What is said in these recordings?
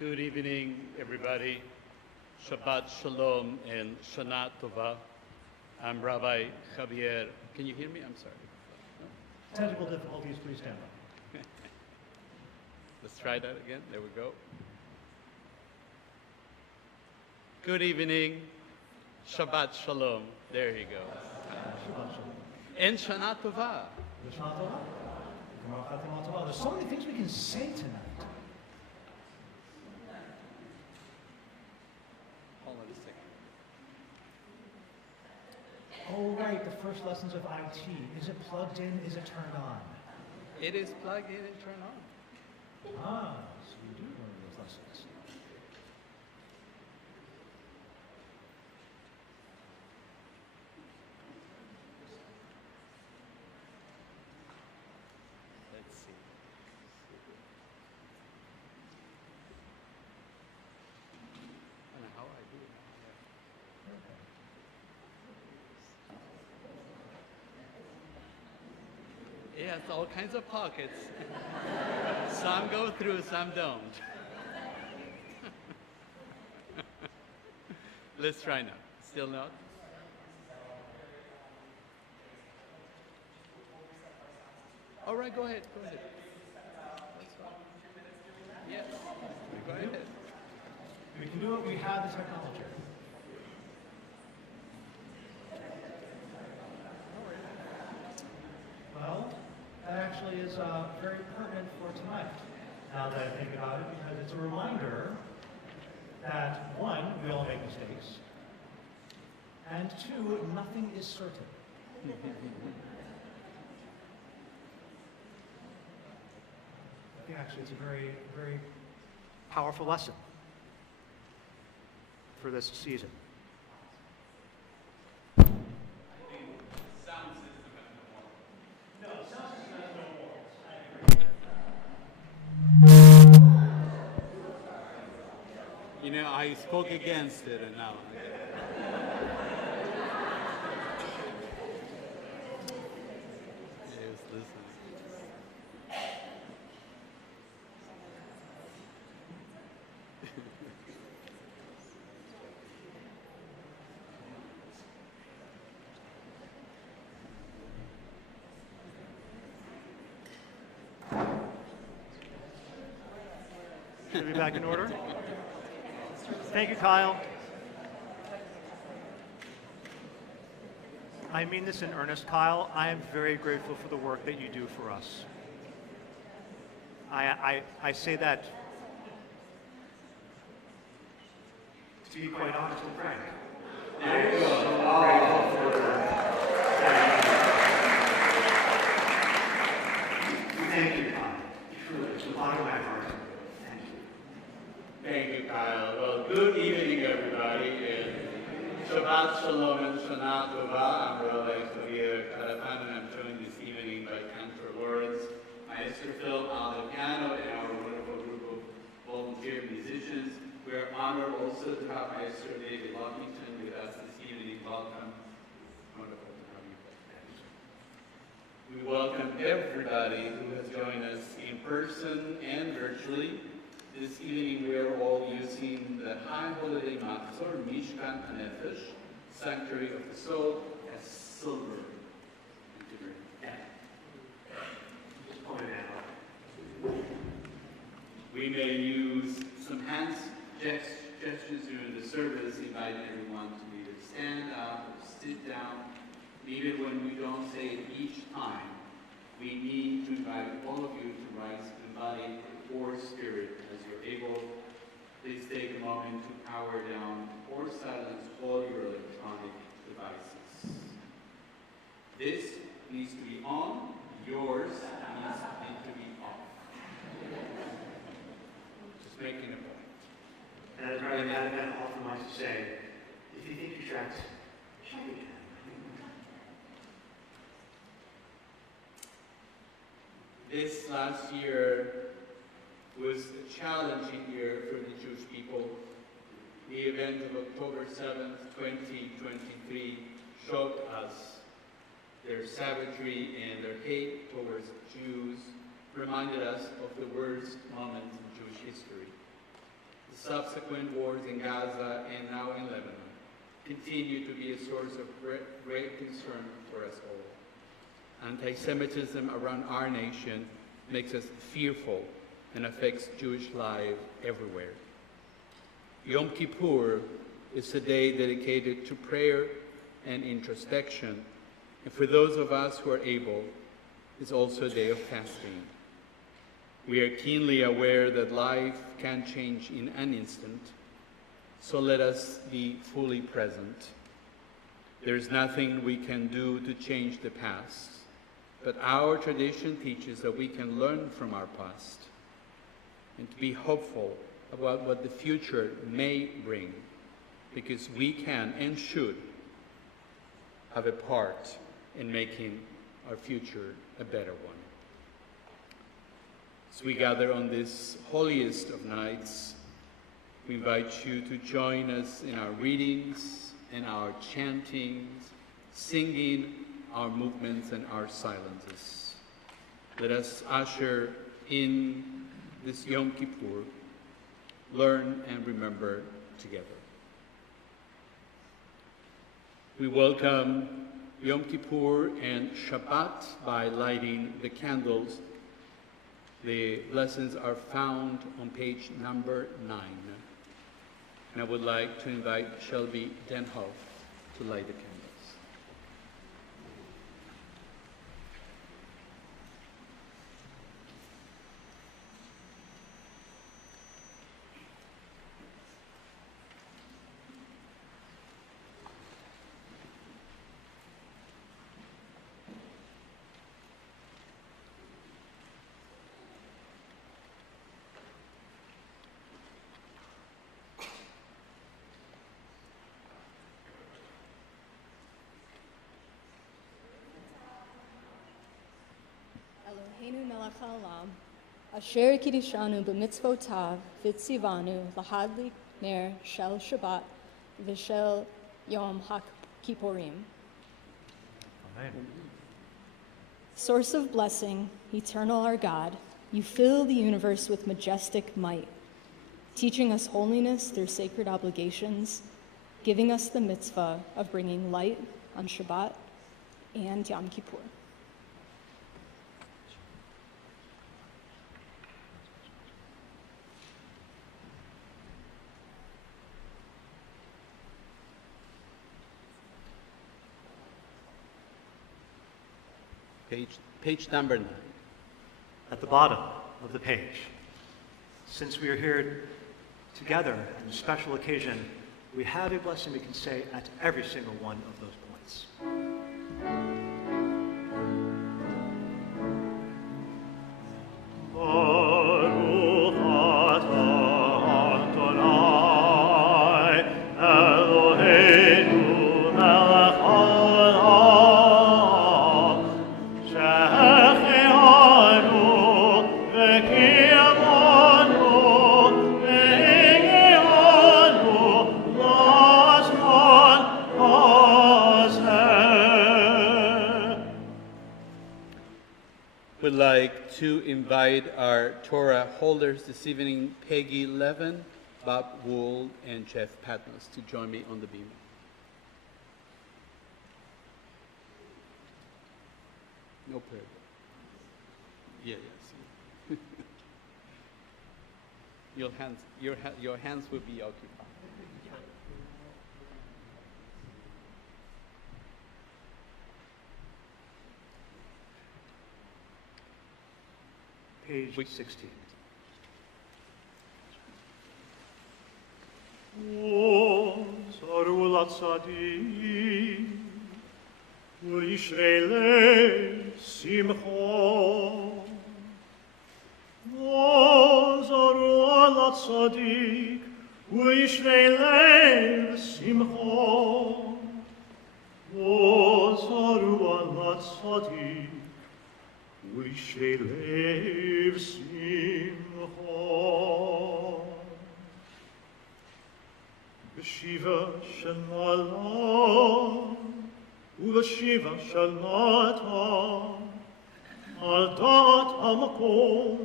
Good evening, everybody. Shabbat Shalom and Shana Tova. I'm Rabbi Javier. Can you hear me? I'm sorry. Technical difficulties, please stand up. Let's try that again. There we go. Good evening. Shabbat Shalom. There you go. Shabbat Shalom. And Shana Tova. Shana Tova. There's so many things we can say tonight. Hold on a second. Oh, right, the first lessons of IT. Is it plugged in? Is it turned on? It is plugged in and turned on. Ah, so you do one of those lessons. Let's see. I don't know how I do it. Yeah, it's all kinds of pockets. Some go through, some don't. Let's try now. Still not? All right, go ahead. Go ahead. That's fine. Yes. Go ahead. We can do it. We have the technology. Well, that actually is very pertinent for tonight, now that I think about it, because it's a reminder that, one, we all make mistakes, and two, nothing is certain. I think actually it's a very, very powerful lesson for this season. You know, I spoke against it, and now. Yes, this is. Should we be back in order? Thank you, Kyle. I mean this in earnest, Kyle. I am very grateful for the work that you do for us. I say that to be quite honest and frank. I am so grateful for the work that you do. Thank you, Kyle. Truly, from the bottom of my heart. Thank you. Thank you, Kyle. Well, good evening, everybody, and Shabbat Shalom and Shana Tova. I'm Rabbi Javier Carafan, and I'm joined this evening by Cantor Lawrence, Maestro Phil on the piano, and our wonderful group of volunteer musicians. We are honored also to have Maestro David Lockington with us this evening. Welcome. Wonderful to have you. We welcome everybody who has joined us in person and virtually. This evening we are all using the High Holiday Machzor, Mishkan HaNefesh, Sanctuary of the Soul, as silver. We may use some hand gestures during the service, inviting everyone to either stand up or sit down. Even when we don't say it each time, we need to invite all of you to rise in body or spirit as you're able. Please take a moment to power down or silence all your electronic devices. This needs to be on, yours needs to be off. Just making a point. And as Rabbi Emanuel often likes to say, if you think you're trapped, check again. This last year was a challenging year for the Jewish people. The event of October 7th, 2023 shocked us. Their savagery and their hate towards Jews reminded us of the worst moment in Jewish history. The subsequent wars in Gaza and now in Lebanon continue to be a source of great concern for us all. Anti-Semitism around our nation makes us fearful and affects Jewish life everywhere. Yom Kippur is a day dedicated to prayer and introspection, and for those of us who are able, it's also a day of fasting. We are keenly aware that life can change in an instant, so let us be fully present. There is nothing we can do to change the past, but our tradition teaches that we can learn from our past and to be hopeful about what the future may bring, because we can and should have a part in making our future a better one. As we gather on this holiest of nights, we invite you to join us in our readings and our chantings, singing, our movements and our silences. Let us usher in this Yom Kippur, learn and remember together. We welcome Yom Kippur and Shabbat by lighting the candles. The lessons are found on page number 9. And I would like to invite Shelby Denhoff to light the candles. Eloheinu melech haolam, asher kiddushanu b'mitzvotav v'tzivanu lahadlik ner shel Shabbat v'shel Yom HaKippurim. Amen. Source of blessing, eternal our God, you fill the universe with majestic might, teaching us holiness through sacred obligations, giving us the mitzvah of bringing light on Shabbat and Yom Kippur. Page number 9. At the bottom of the page, since we are here together on a special occasion, we have a blessing we can say at every single one of those points. We'd like to invite our Torah holders this evening, Peggy Levin, Bob Wool, and Jeff Patmos, to join me on the beam. No prayer. Yeah, yes. Your hands will be occupied. Page 16. O Zarul Atzadik, U'yishrei lev simcha. O Zarul Atzadik, U'yishrei lev simcha. O Zarul Atzadik, U'yishrei lev simcha. B'shiva shel ma'ala, u'b'shiva shel mata, al dat ha'makom,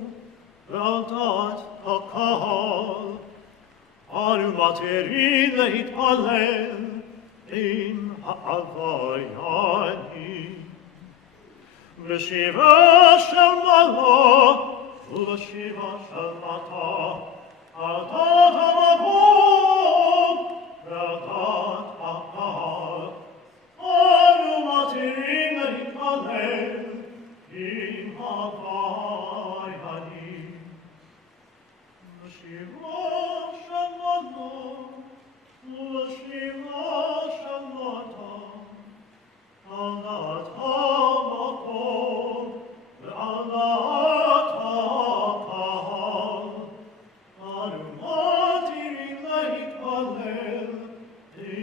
ve'al dat ha'kahal, Arumateri להתפלל עם ההלווייני. בשיבה של מעלה ובשיבה של מטה, על דעת המקום ועל דעת הקהל. אנו מתירים להתפלל עם ההלווייני. בשיבה של מעלה ובשיבה של מטה, על דעת המקום ועל דעת הקהל. אנו מתירים להתפלל עם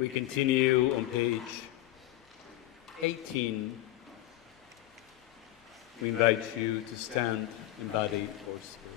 We continue on page 18. We invite you to stand in body or spirit.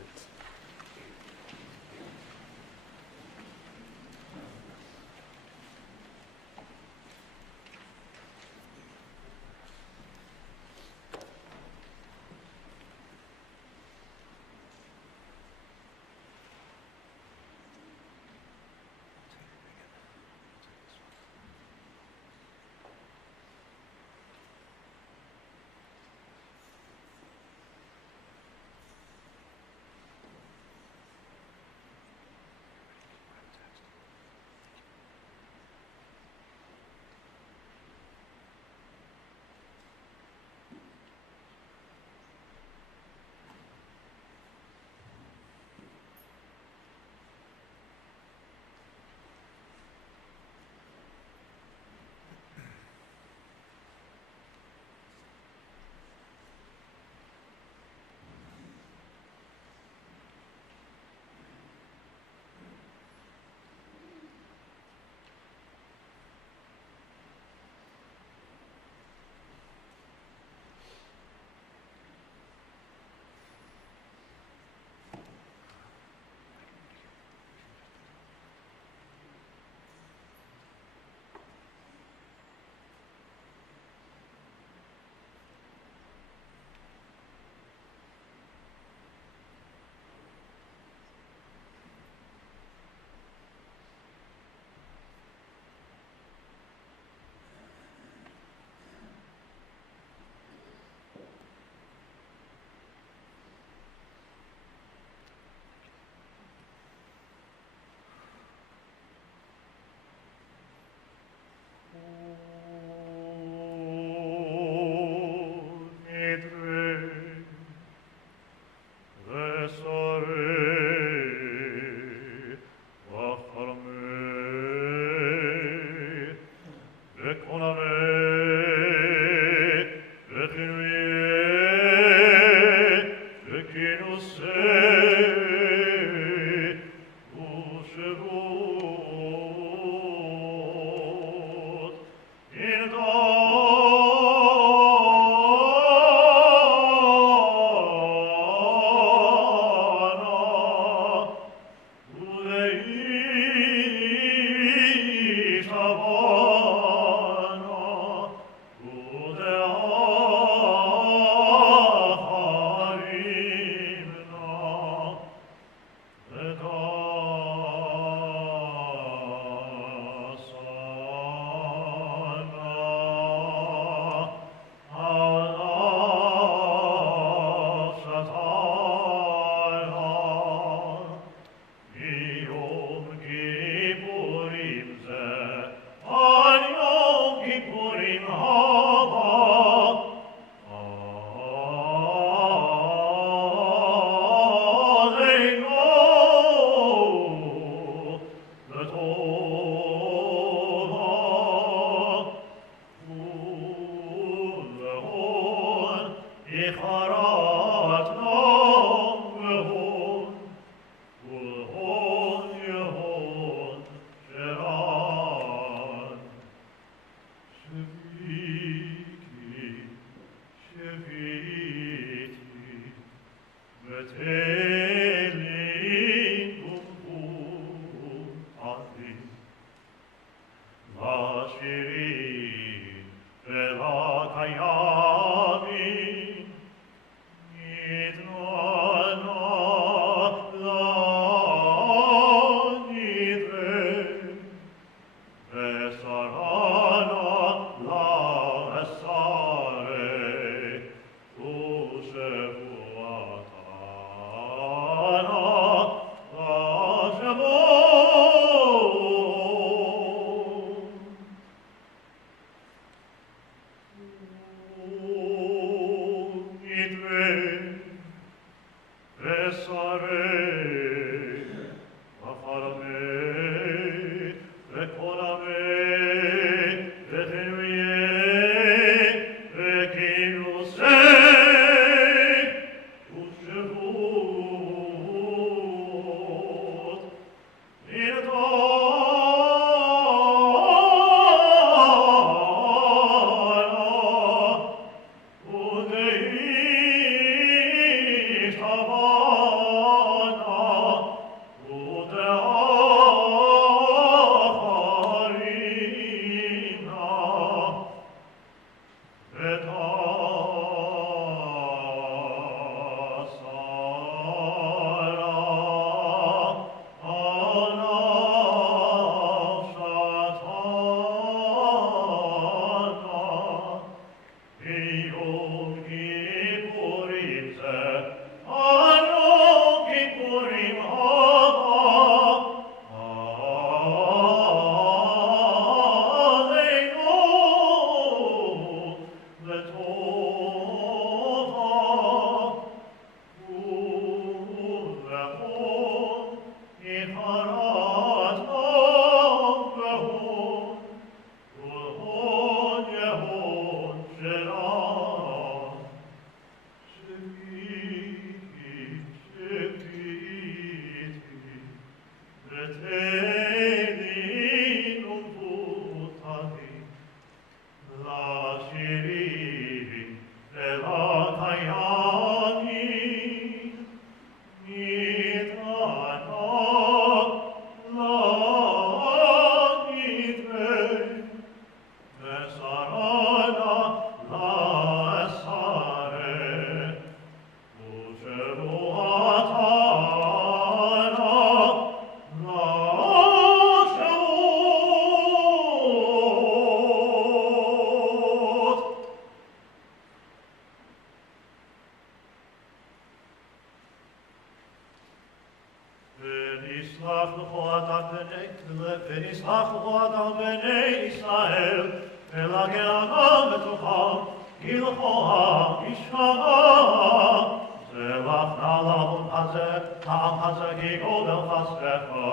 Selach na'alavon hazeh, na'am hazeh gigodel fasrecha,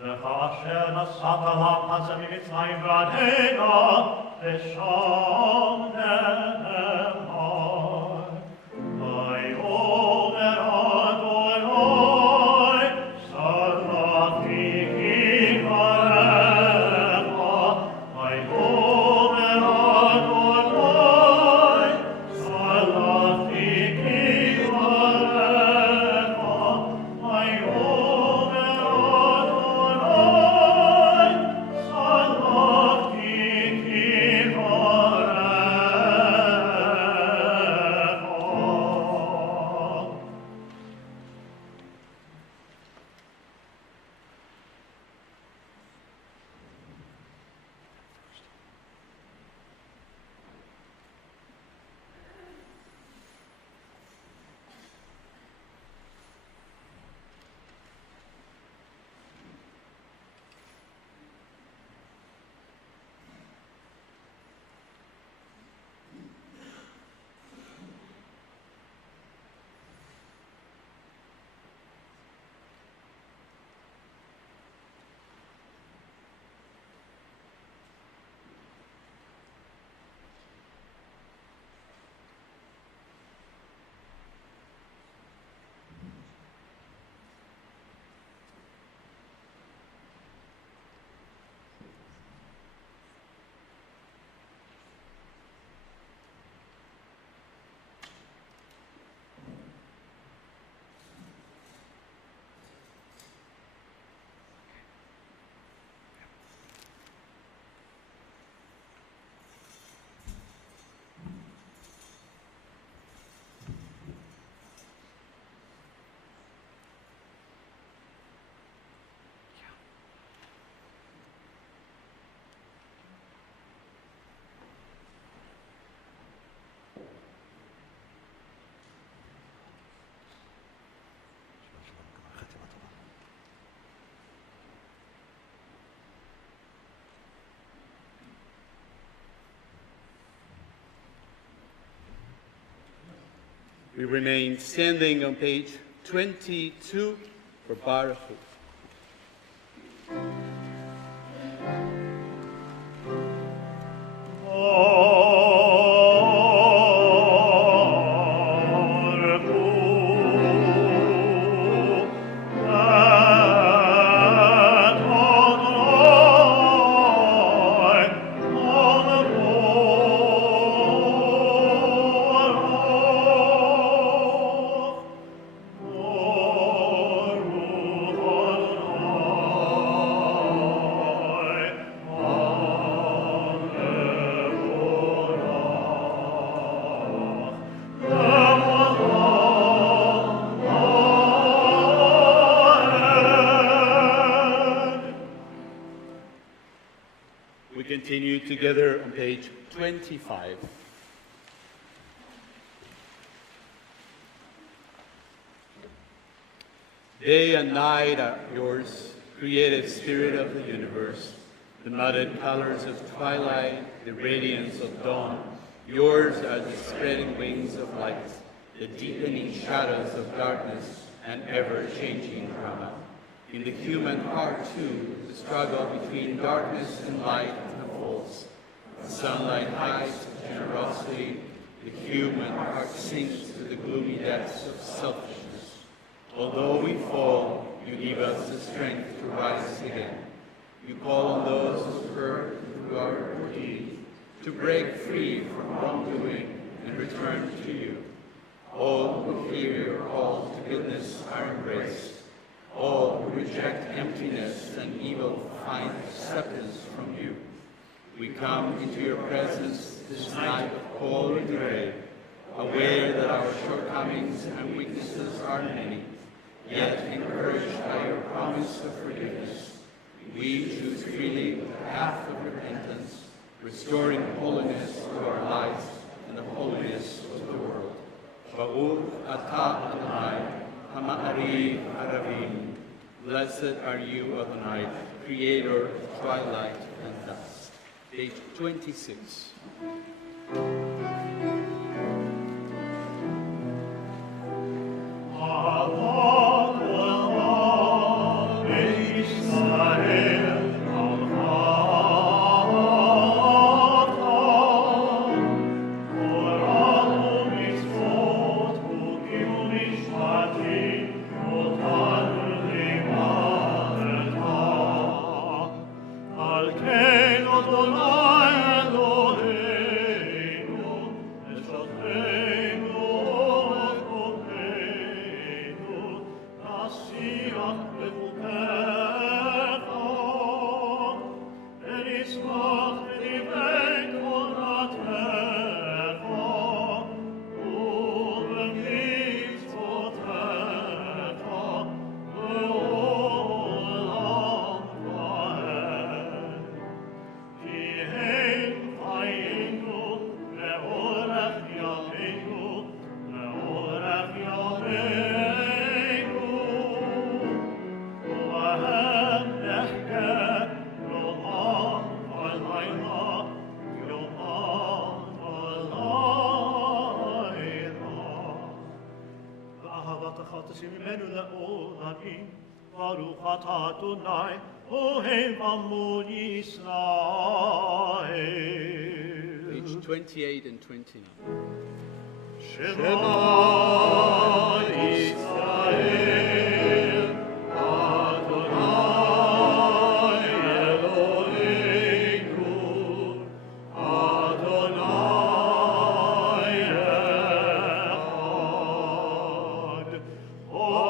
lecha asher nasata lam hazeh mimitzrayim v'adena, v'sham nehemar. Vayomer Adonai, salati kivarecha, vayomer Adonai, salati kivarecha, vayomer Adonai, salati kivarecha. We remain standing on page 22 for Baruch. Continue together on page 25. Day and night are yours, creative spirit of the universe, the mudded colors of twilight, the radiance of dawn. Yours are the spreading wings of light, the deepening shadows of darkness, and ever-changing drama. In the human heart, too, the struggle between darkness and light unfolds. The sunlight hides to generosity, the human heart sinks to the gloomy depths of selfishness. Although we fall, you give us the strength to rise again. You call on those who hurt through our deeds to break free from wrongdoing and return to you. All who hear your call to goodness are embraced. All who reject emptiness and evil find acceptance from you. We come into your presence this night of cold Nidrei, aware that our shortcomings and weaknesses are many, yet encouraged by your promise of forgiveness. We choose freely the path of repentance, restoring holiness to our lives and the holiness of the world. Baruch atah Adonai, Hama'ari Aravim. Blessed are you, Adonai, creator of twilight and dusk. Page 26. חטאים ממנו לעולמים. ברוך אתה אדוני, אוהב עמו ישראל. Page 28 and 29. שמע ישראל, אדוני אלוהינו, אדוני אחד. ברוך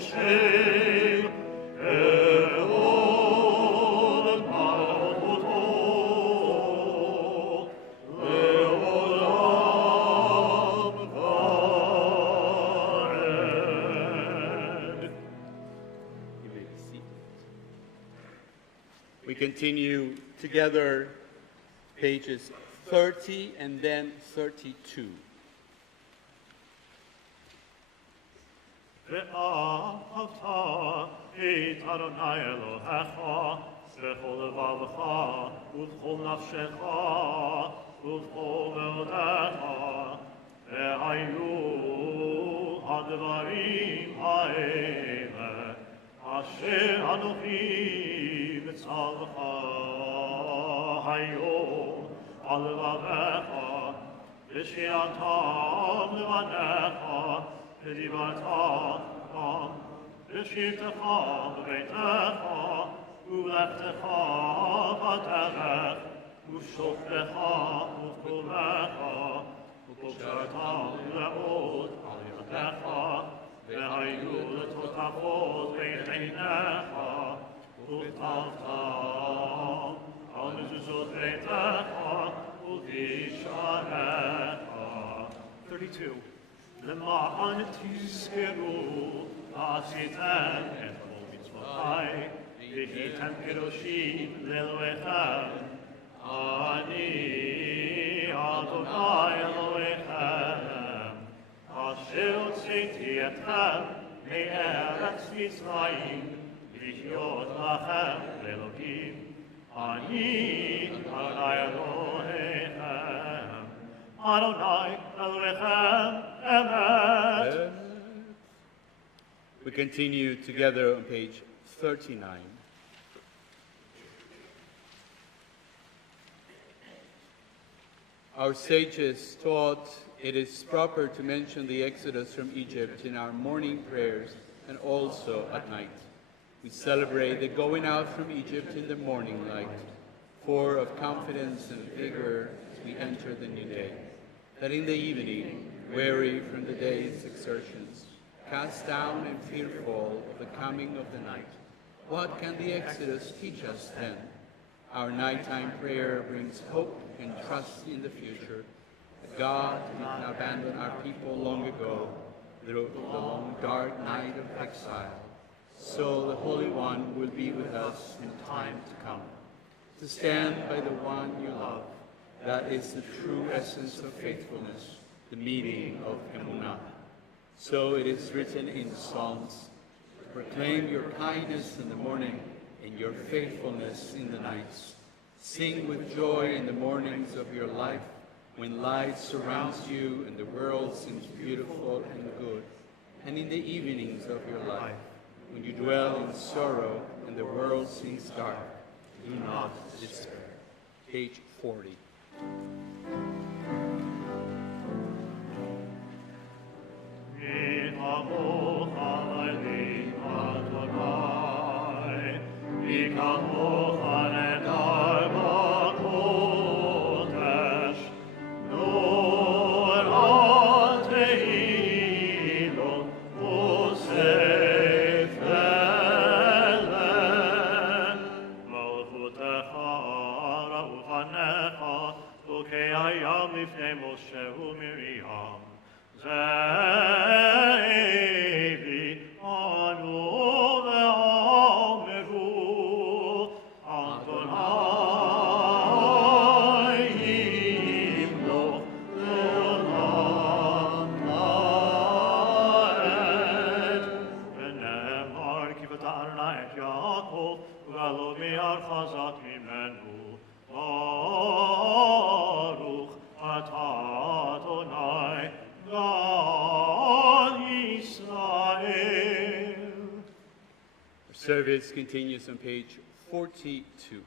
שם אהוד מלכותו לעולם ועד. You may be seated. We continue together pages 30 and then 32. ואהבת את אדוני אלוהיך בכל לבבך ובכל נפשך ובכל מאודך, והיו הדברים האלה אשר אנוכי מצווך היום על לבבך, ושענתם לבניך ודיברת בשבתך בביתך ולכתך בדרך ושוכבך ובקומך וקושרת מאוד על ידך, והיו לטוטפות בין עיניך וכתבת על מזוזות ביתך ובשעריך. 32. למען תזכרו עשיתם את כל מצוותי, והייתם קדושים לאלוהיכם. אני אדוני אלוהיכם, אשר הוצאתי אתכם מארץ מצרים, להיות לכם לאלוהים. אני אדוני אלוהיכם, אדוני אלוהיכם. Amen. We continue together on page 39. Our sages taught it is proper to mention the Exodus from Egypt in our morning prayers and also at night. We celebrate the going out from Egypt in the morning light, for of confidence and vigor as we enter the new day, that in the evening, weary from the day's exertions, cast down and fearful of the coming of the night. What can the Exodus teach us then? Our nighttime prayer brings hope and trust in the future. That God did not abandon our people long ago through the long dark night of exile. So the Holy One will be with us in time to come. To stand by the one you love, that is the true essence of faithfulness, the meaning of Emunah. So it is written in Psalms, proclaim your kindness in the morning and your faithfulness in the nights. Sing with joy in the mornings of your life, when light surrounds you and the world seems beautiful and good, and in the evenings of your life, when you dwell in sorrow and the world seems dark. Do not despair. Page 40. Baruch atah Adonai, God. Service continues on page 42.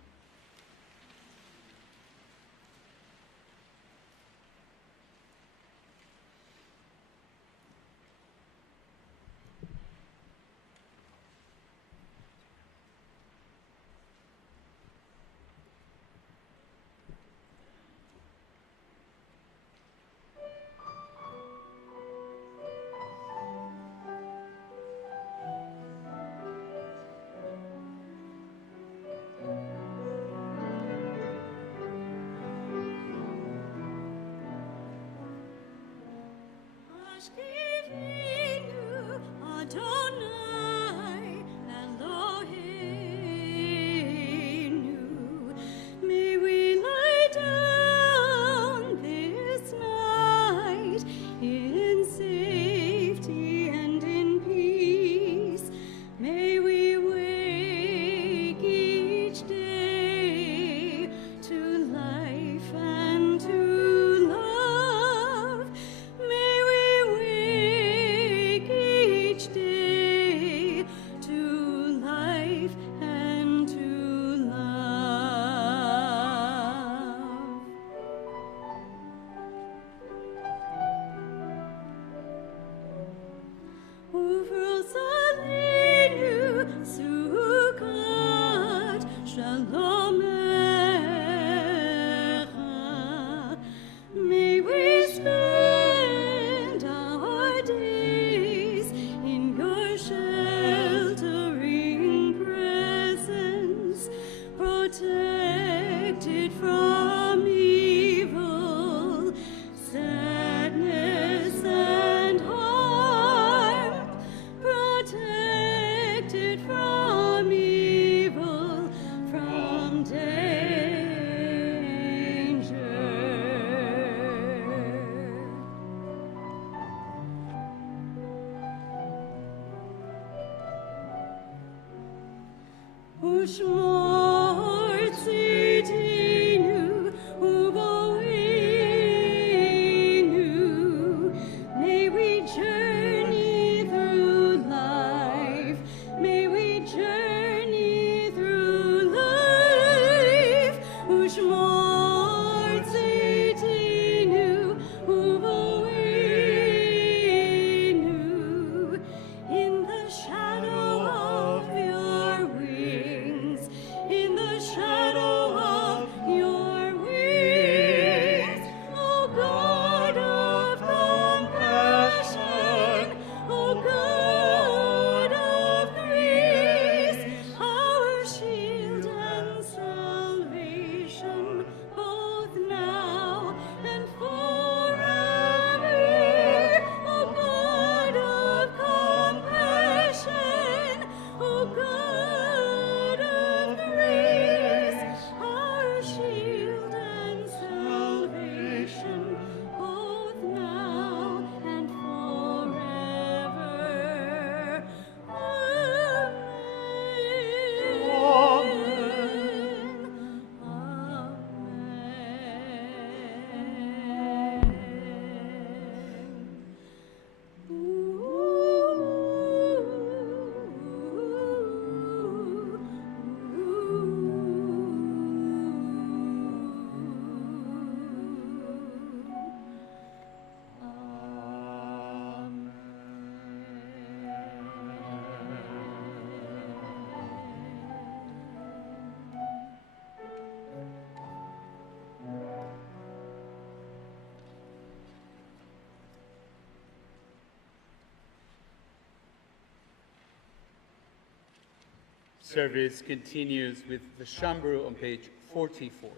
Service continues with the Shambru on page 44.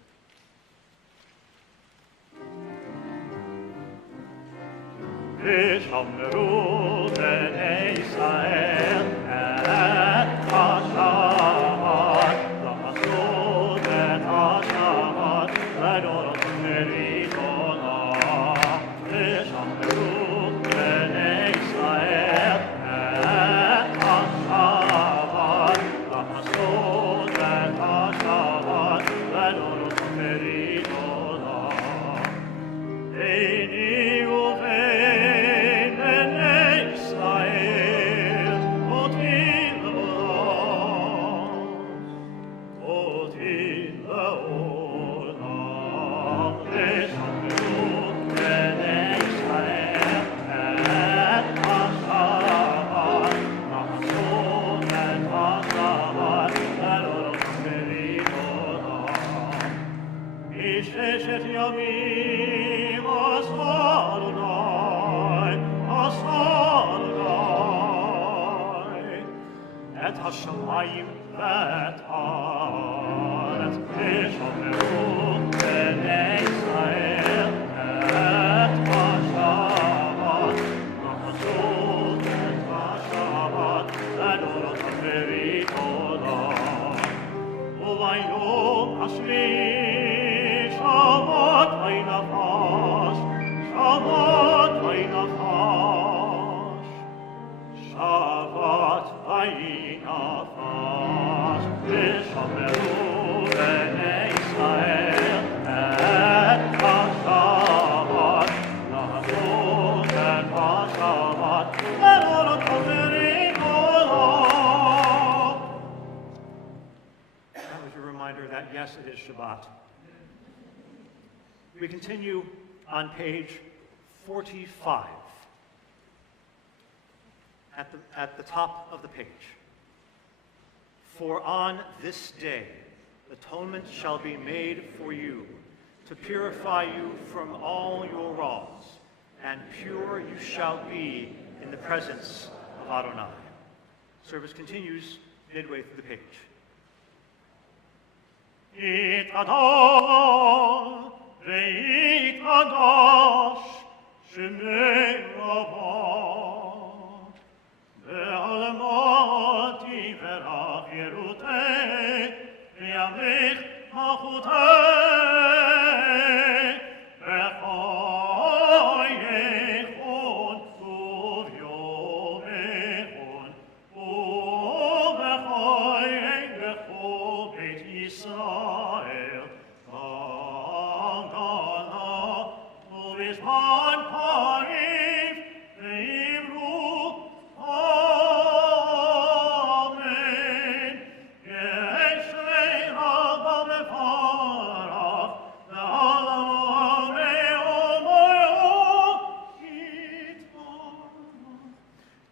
Shambru ben Israel et Hashamat Lamasud et Hashamat Ledorot Meritona Shambru ben Israel et Hashamat Lamasud et Hashamat Ledorot Meritona Eini uvein את השמיים ואת הארץ, ושמרו בני ישראל את השבת, ועשו את השבת, לדורות הברית עולם. וביום השביעי שבת וינפש, שבת וינפש, שבת וינפש, ושמרו בני ישראל את השבת, לעשות את השבת, לדורות הברית עולם. That was your reminder that yes, it is Shabbat. We continue on page 45, at the top of the page. For on this day atonement shall be made for you, to purify you from all your wrongs, and pure you shall be in the presence of Adonai. Service continues midway through the page. יתקדש ויתקדש שמי רבא בעלמתי ורח ירותי וימליך מלכותי בחייכון וביומכון ובחייכו בית ישראל הגנה ובזמן פריף ואמרו אמן. ישרי רבה מברך ועלמו מעולמו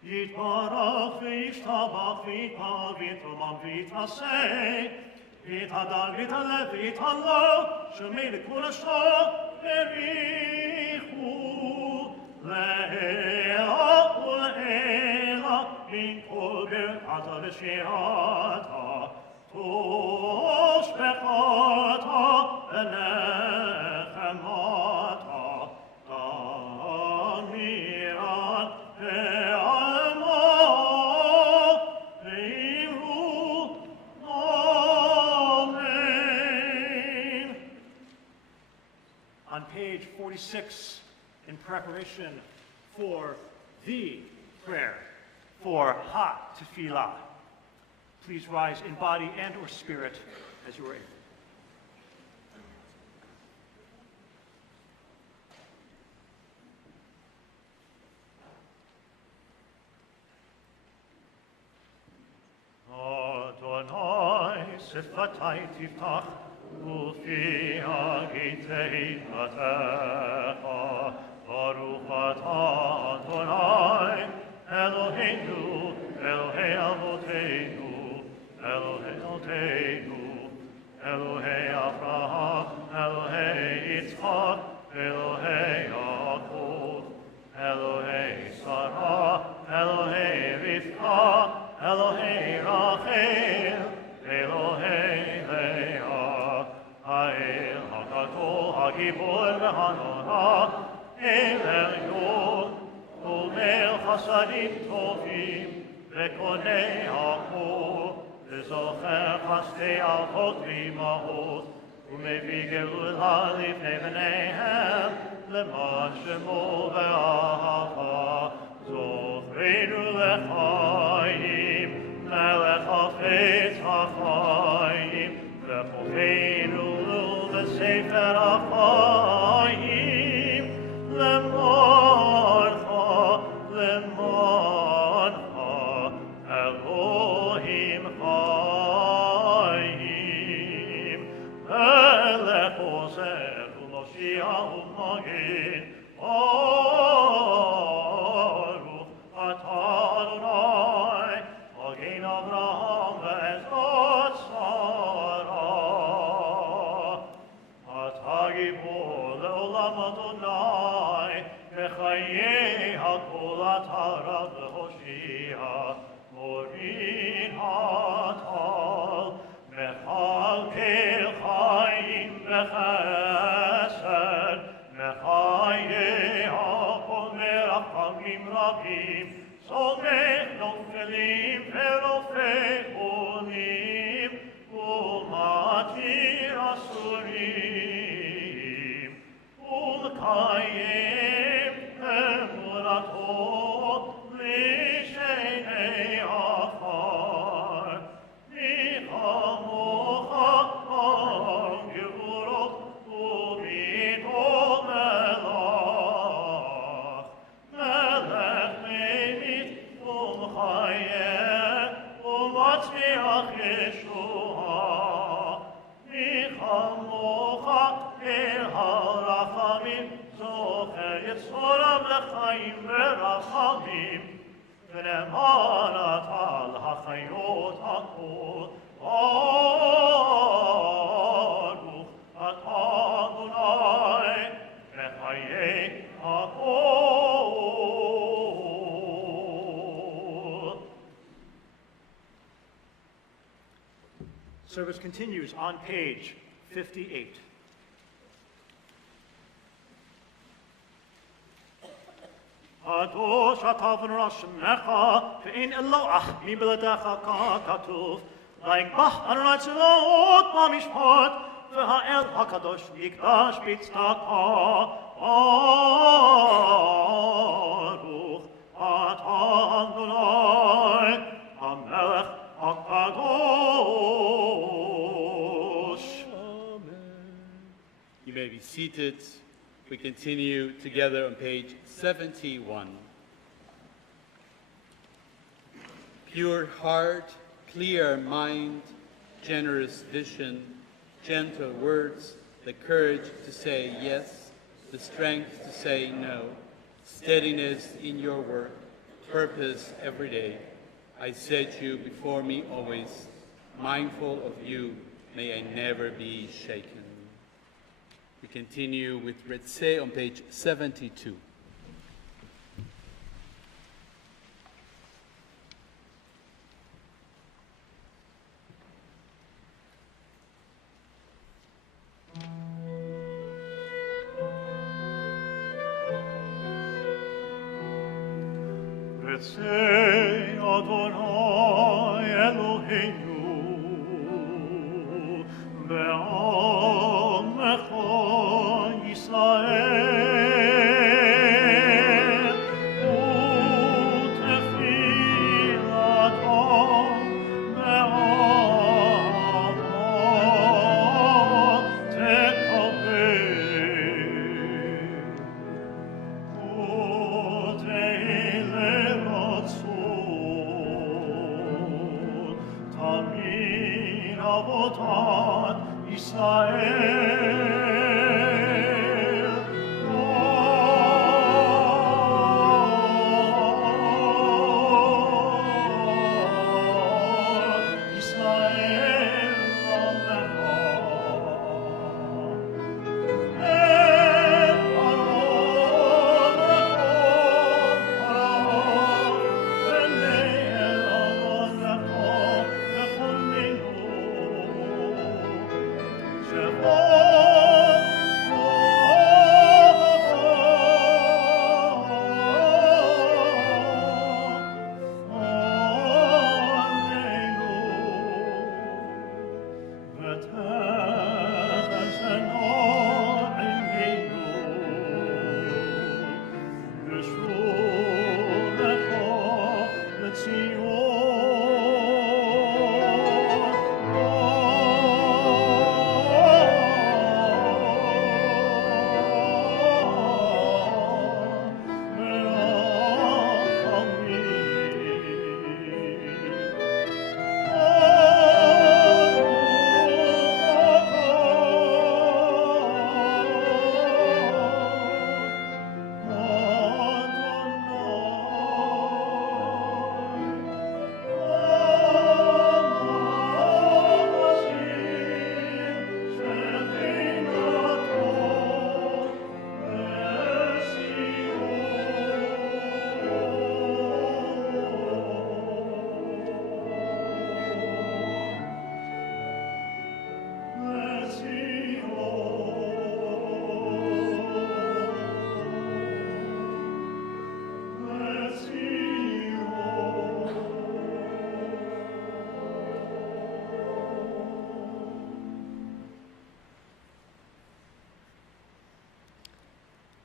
יתברך וישתבח ויתפעל ויתרומם ויתעשה ויתהדר ויתהלל ויתהלל שמי לכול אשתו בריחו לעילה ולעילה מן כל ברכתה ושעתה תושבחתה ונחמתה תמירן בעלמה ואמרו amen. On page 46, in preparation for the prayer for Ha Tefillah, please rise in body and or spirit as you are able. Adonai siffatai tiftach ufi agitei vatecha baruch atah Adonai Eloheinu Elohei avoteinu Elohei Eloheinu Elohei Avraham Elohei Yitzchak Elohei Yaakov Elohei Sarah Elohei Rivka Elohei Rachel, Elohei Leah, Ha'el HaGadol, HaGibor v'Hanora, El Elyon, Umel Chasadim Tovim, V'konei HaKol, V'zocher Chastei Avot v'Imahot, U'mevii Geula Lifnei B'neihem, L'man Shemo v'Ahava, Zofreinu L'chaim, Melech Hafetz HaChaim, V'chocheinu V'sefer HaChaim, L'mancha, L'mancha, Elohim Chaim, Melech Ozer U'Moshiach U'Magin, Baruch atah Adonai, Magen Avraham ve'ezrat Sarah. Atah Gibor le'olam Adonai, Bechayei hakol atah Rav Service continues on page 58. Ado shatav rashmecha ve'in eloach mi beledecha katuv like Arunatzilot b'mishpat v'ha'el hakadosh mikdash b'tzedakah Baruch atah Adonai HaMelech HaKadosh. You may be seated. We continue together on page 71. Pure heart, clear mind, generous vision, gentle words, the courage to say yes, the strength to say no, steadiness in your work, purpose every day. I set you before me always, mindful of you, may I never be shaken. We continue with Retse on page 72. Retse Adonai Eloheinu be'amecha Yisrael u'tefilatam be'ahava tekabel Tamin avotat Yisrael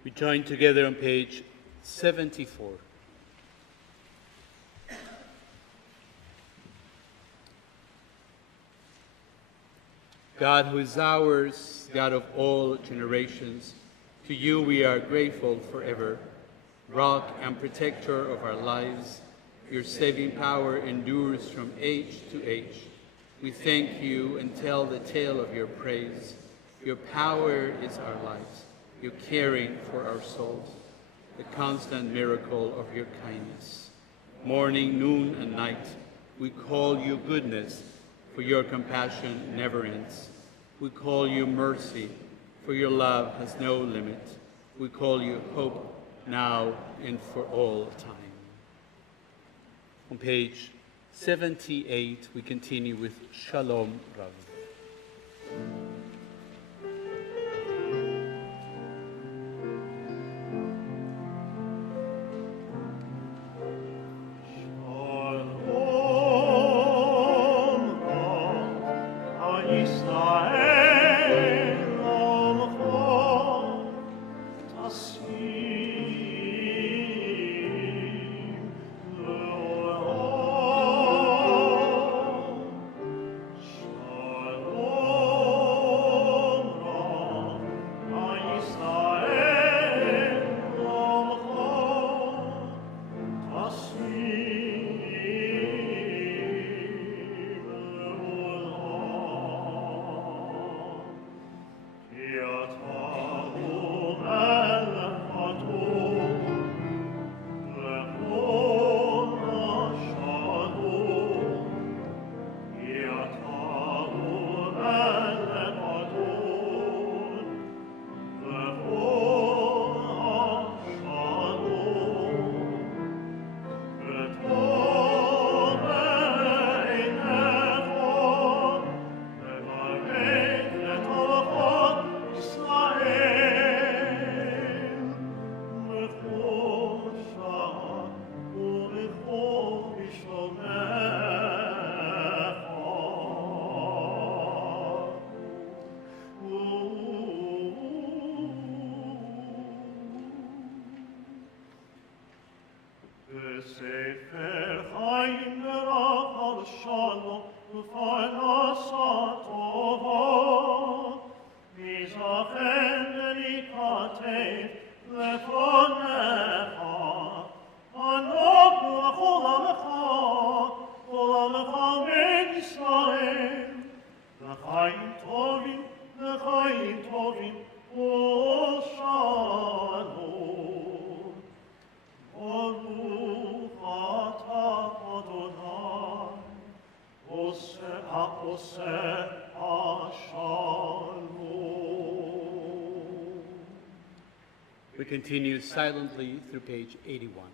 We join together on page 74. God who is ours, God of all generations, to you we are grateful forever, rock and protector of our lives, Your saving power endures from age to age. We thank you and tell the tale of your praise. Your power is our light, your caring for our souls, the constant miracle of your kindness. Morning, noon, and night, we call you goodness, for your compassion never ends. We call you mercy, for your love has no limit. We call you hope, now and for all time. On page 78, we continue with Shalom Rav. We continue silently through page 81.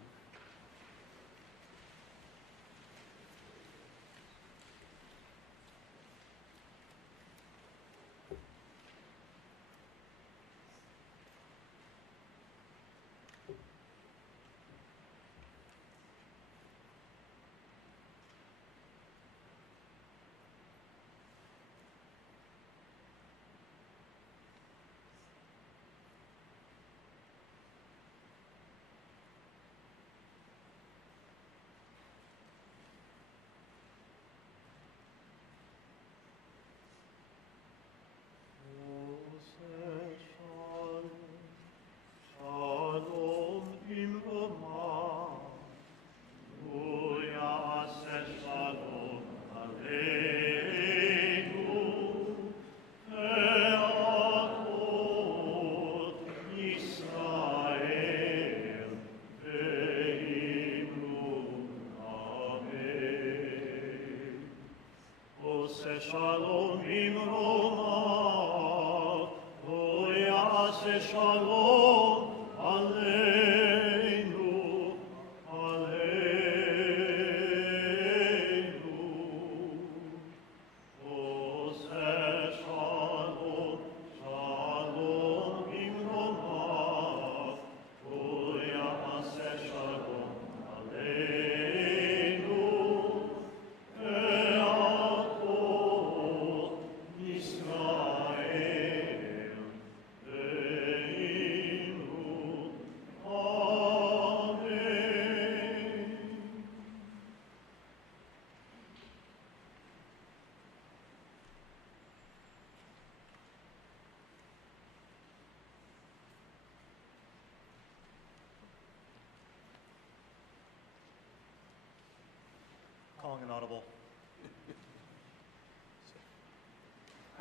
calling an audible.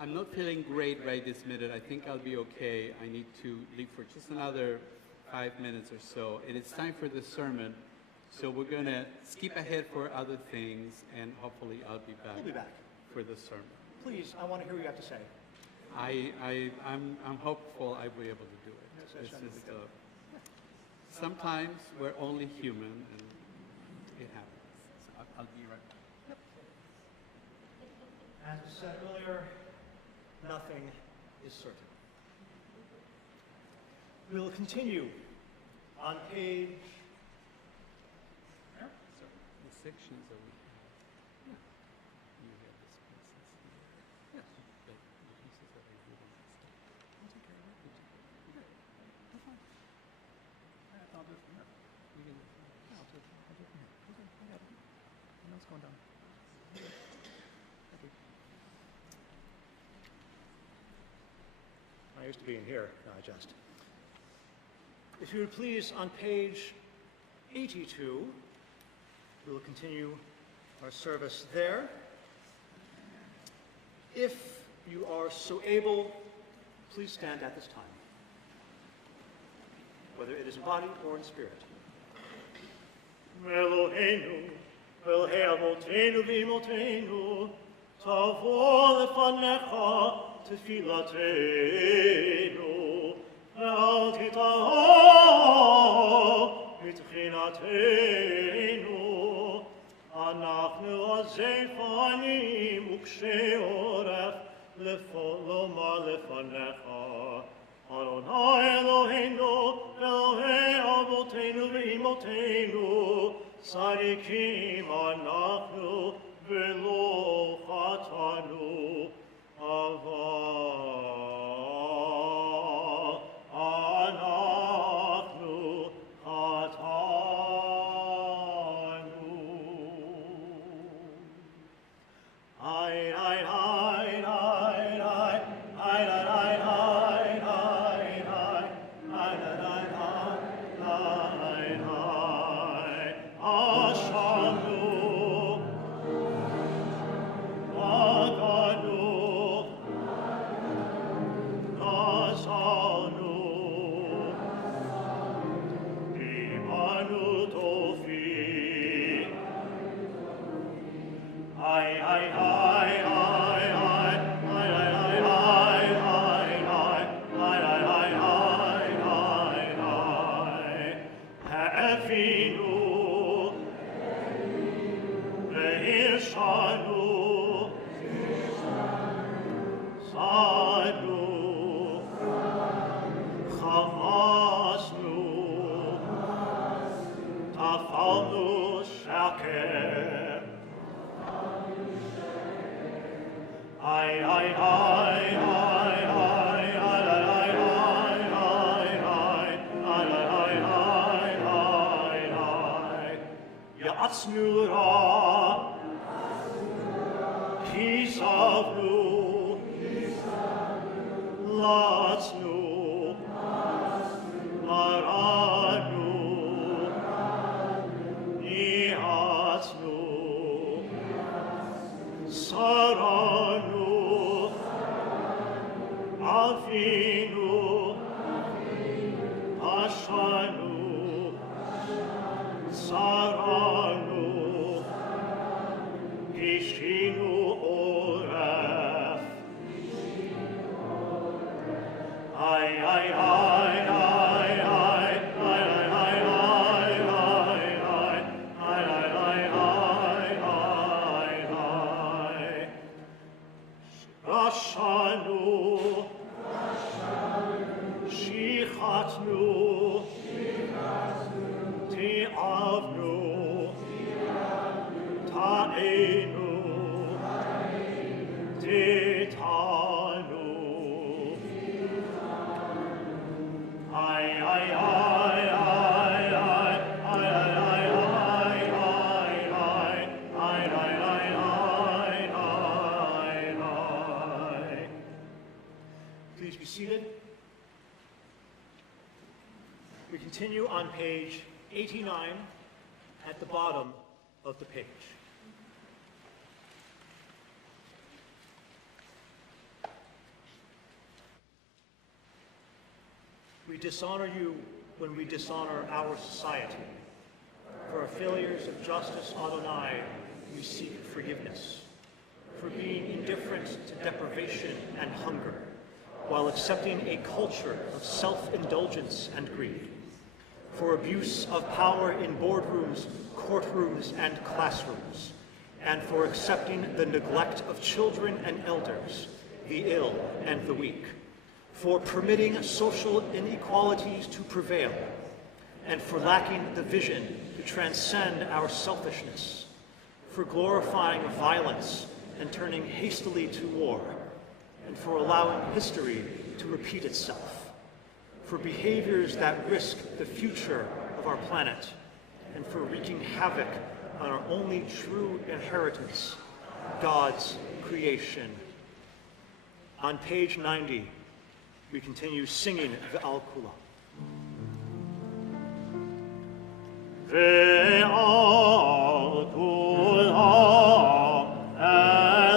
I'm not feeling great right this minute. I think I'll be okay. I need to leave for just another 5 minutes or so. And it's time for the sermon. So we're going to skip ahead for other things, and hopefully I'll be back, We'll be back. for the sermon. Please, I want to hear what you have to say. I'm hopeful I'll be able to do it. Yes, It's yes, I just, know. sometimes we're only human, and it happens. So I'll be right back. As I said earlier, nothing is certain. We'll continue on page... So the sections are, you have this process here. Yes. But the pieces that I did on this stuff. I'll take care of it. Okay. That's fine. I'll do it from here. You can, Yeah, I'll do it from here. Okay, I got it. I know it's going down. Thank you. I used to be in here, now I just. If you would please, on page 82, we will continue our service there. If you are so able, please stand at this time, whether it is in body or in spirit. Eloheinu, Elhei Avotenu v'Imotenu, tavo lefanecha tefilatenu, ve'al tita'o mitchinatenu, אנחנו הזייפנים וקשי עורף לומר לפניך. אדוני אלוהינו, אלוהי אבותינו ואמותינו, צדיקים אנחנו ולא חטאנו, אבל אנחנו חטאנו. Ay, ay, ay, ay, ay, ay, ay, ay, ay, ay, ay, ay, ay, Ashanu, Aganu, Nazanu, Imanu Tofi. Ay, ay, ay, ay, ay, ay, ay, ay, ay, ay, ay, ay, ay, ay. Ha'afinu, ve'ishanu, sadu, chamasnu, tafalnu shaker. Ay, ay, ay, ay, ay, ay, ay, ay, ay, ay, ay, ay, ay, ay. Ya'atznu ra, kisavnu, latznu, maranu, nihatznu, saranu, Avinu, Ashanu, Saranu, Kishinu Oref. Ay, ay, ay, ay, ay, ay, ay, ay, ay, ay, ay, ay, ay, ay. Ashanu, Shichatnu, Ti'avnu, Ta'enu, Titanu. Ay, ay, ay, ay, ay, ay, ay, ay, ay, ay, ay, ay, ay. Please be seated. We continue on page 89 at the bottom of the page. dishonor you when we dishonor our society. For our failures of justice, Adonai, we seek forgiveness. For being indifferent to deprivation and hunger, while accepting a culture of self-indulgence and greed. For abuse of power in boardrooms, courtrooms, and classrooms, and for accepting the neglect of children and elders, the ill and the weak. For permitting social inequalities to prevail, and for lacking the vision to transcend our selfishness, for glorifying violence and turning hastily to war, and for allowing history to repeat itself, for behaviors that risk the future of our planet, and for wreaking havoc on our only true inheritance, God's creation. On page 90, we continue singing Ve'al Kula. Ve'al Kula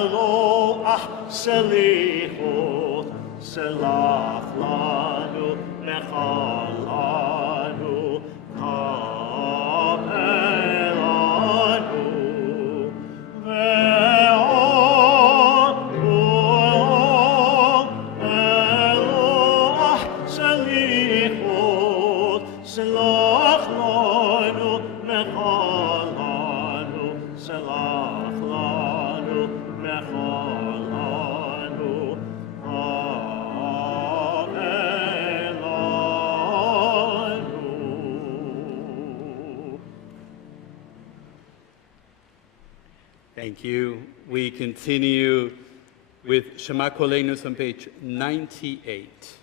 Eloah Selichot Selach Lanu Mechal Lanu Kapelanu Ve'al Kula Eloah Selichot Selach Lanu Mechal Lanu Selach Lanu Mechal Lanu Kapelanu. Thank you. We continue with Shema Kolenus on page 98.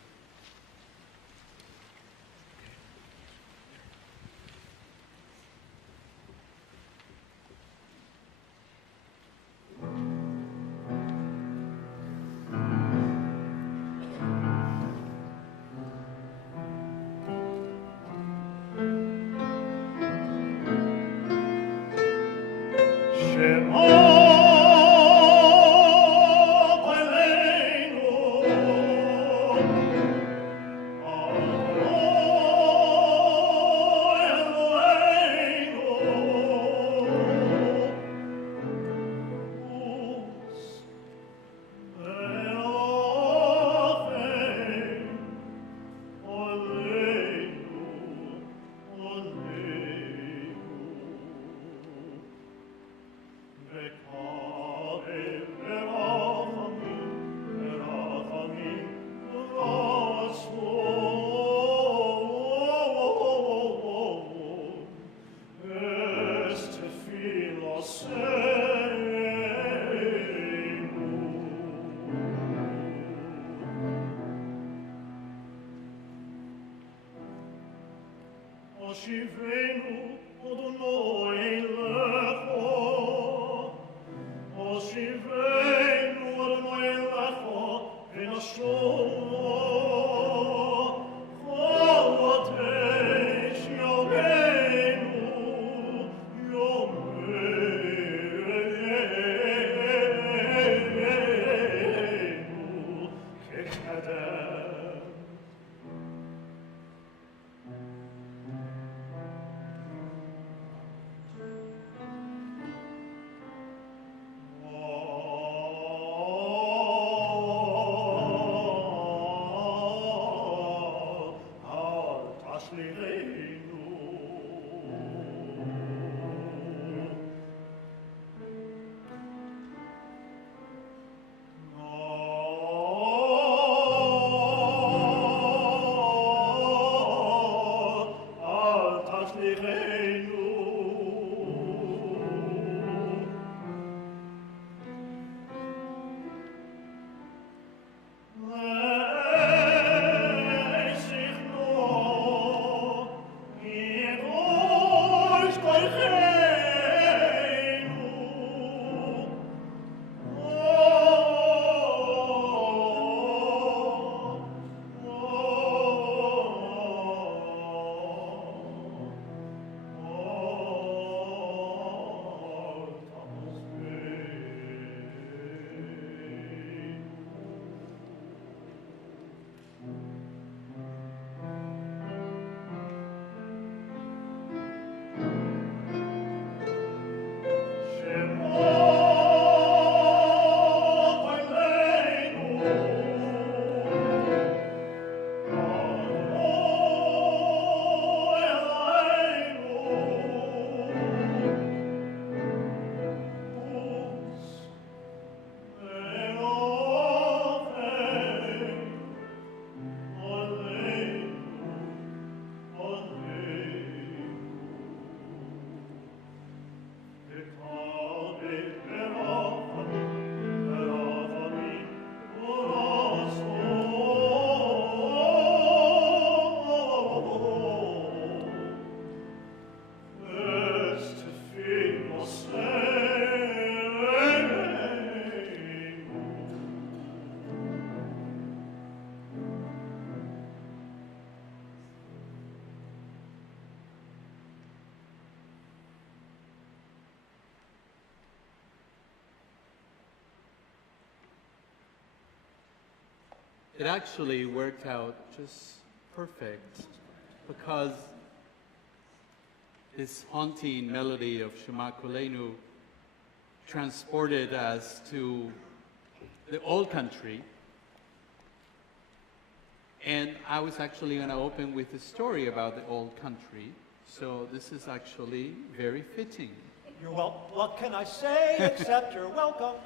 it actually worked out just perfect, because this haunting melody of Shema Kolenu transported us to the old country. And I was actually going to open with a story about the old country. So this is actually very fitting. You're well. What can I say except you're welcome?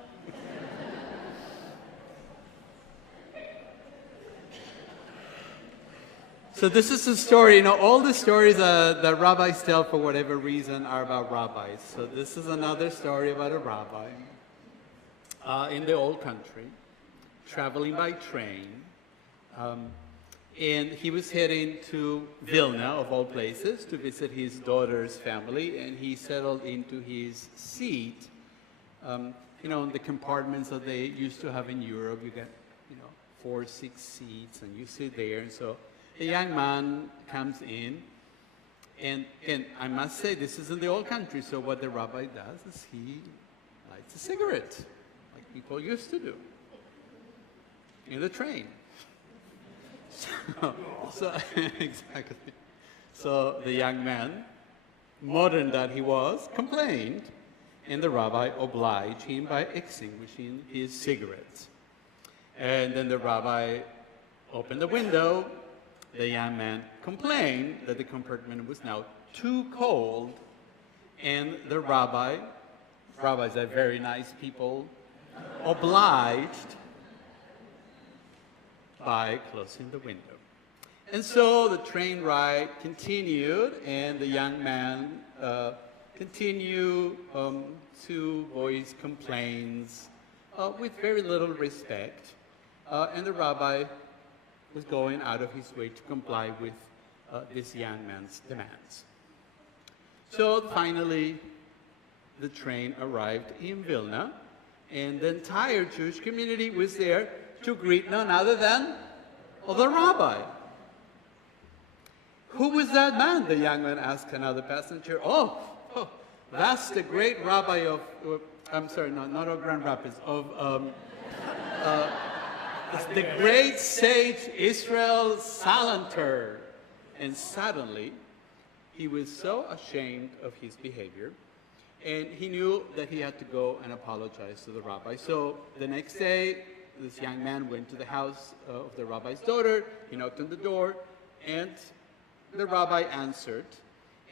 So this is a story, you know, all the stories that rabbis tell for whatever reason are about rabbis. So this is another story about a rabbi in the old country, traveling by train. And he was heading to Vilna, of all places, to visit his daughter's family, and he settled into his seat. You know, in the compartments that they used to have in Europe, you get, you know, 4 or 6 seats, and you sit there. And so the young man comes in, and I must say, this is in the old country, so what the rabbi does is he lights a cigarette, like people used to do, in the train. So exactly. So the young man, modern that he was, complained, and the rabbi obliged him by extinguishing his cigarettes. And then the rabbi opened the window. The young man complained that the compartment was now too cold, and the rabbis are very nice people, obliged by closing the window. And so the train ride continued, and the young man continued to voice complaints with very little respect, and the rabbi was going out of his way to comply with this young man's demands. So finally, the train arrived in Vilna, and the entire Jewish community was there to greet none other than the rabbi. Who was that man? The young man asked another passenger. Oh, that's the great rabbi of, I'm sorry, not of Grand Rapids, of the great sage Israel Salanter. And suddenly, he was so ashamed of his behavior, and he knew that he had to go and apologize to the rabbi. So the next day, this young man went to the house of the rabbi's daughter. He knocked on the door, and the rabbi answered.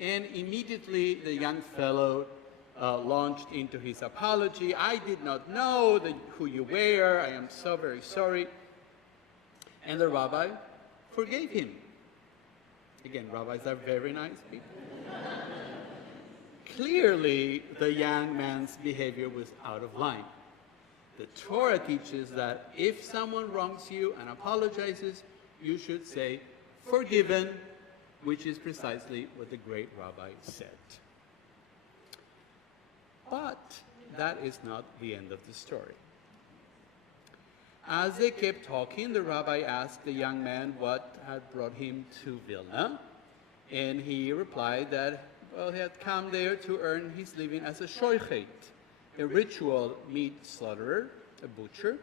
And immediately, the young fellow launched into his apology. I did not know who you were. I am so very sorry. And the rabbi forgave him. Again, rabbis are very nice people. Clearly, the young man's behavior was out of line. The Torah teaches that if someone wrongs you and apologizes, you should say, forgiven, which is precisely what the great rabbi said. But that is not the end of the story. As they kept talking, the rabbi asked the young man what had brought him to Vilna, and he replied that, well, he had come there to earn his living as a shoichet, a ritual meat slaughterer, a butcher.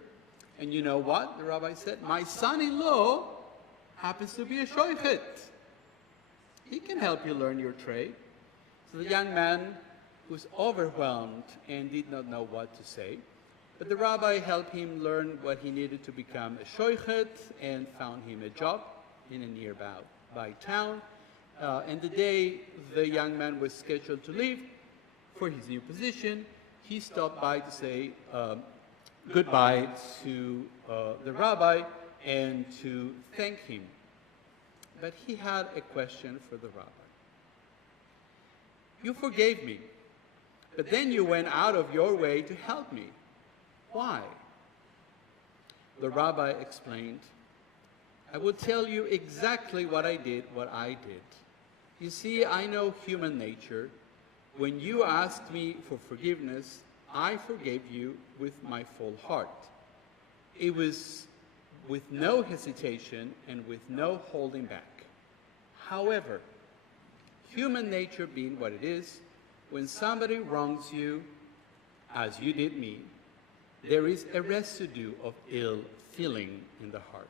And you know what? The rabbi said, my son-in-law happens to be a shoichet. He can help you learn your trade. So the young man was overwhelmed and did not know what to say. But the rabbi helped him learn what he needed to become a shoichet and found him a job in a nearby town. And the day the young man was scheduled to leave for his new position, he stopped by to say goodbye to the rabbi and to thank him. But he had a question for the rabbi. You forgave me, but then you went out of your way to help me. Why? The rabbi explained, I will tell you exactly what I did. You see, I know human nature. When you asked me for forgiveness, I forgave you with my full heart. It was with no hesitation and with no holding back. However, human nature being what it is, when somebody wrongs you, as you did me, there is a residue of ill feeling in the heart.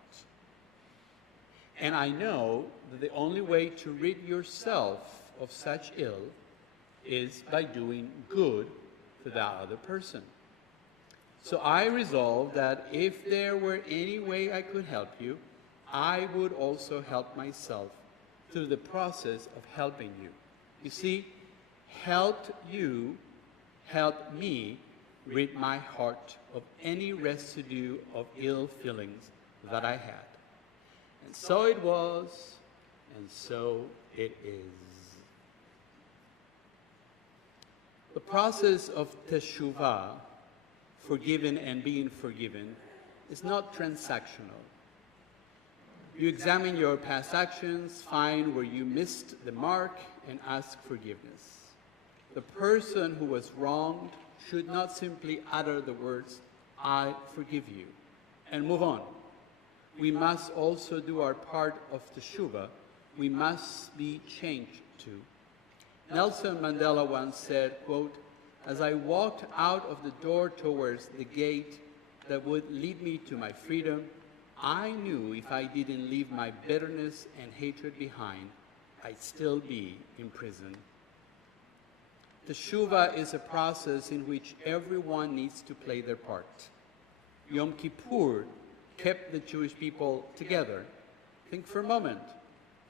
And I know that the only way to rid yourself of such ill is by doing good to that other person. So I resolved that if there were any way I could help you, I would also help myself through the process of helping you. You see, helped you, helped me rid my heart of any residue of ill feelings that I had. And so it was, and so it is. The process of teshuvah, forgiven and being forgiven, is not transactional. You examine your past actions, find where you missed the mark, and ask forgiveness. The person who was wronged should not simply utter the words, "I forgive you," and move on. We must also do our part of teshuvah. We must be changed too. Nelson Mandela once said, quote, "As I walked out of the door towards the gate that would lead me to my freedom, I knew if I didn't leave my bitterness and hatred behind, I'd still be in prison." Teshuvah is a process in which everyone needs to play their part. Yom Kippur kept the Jewish people together. Think for a moment.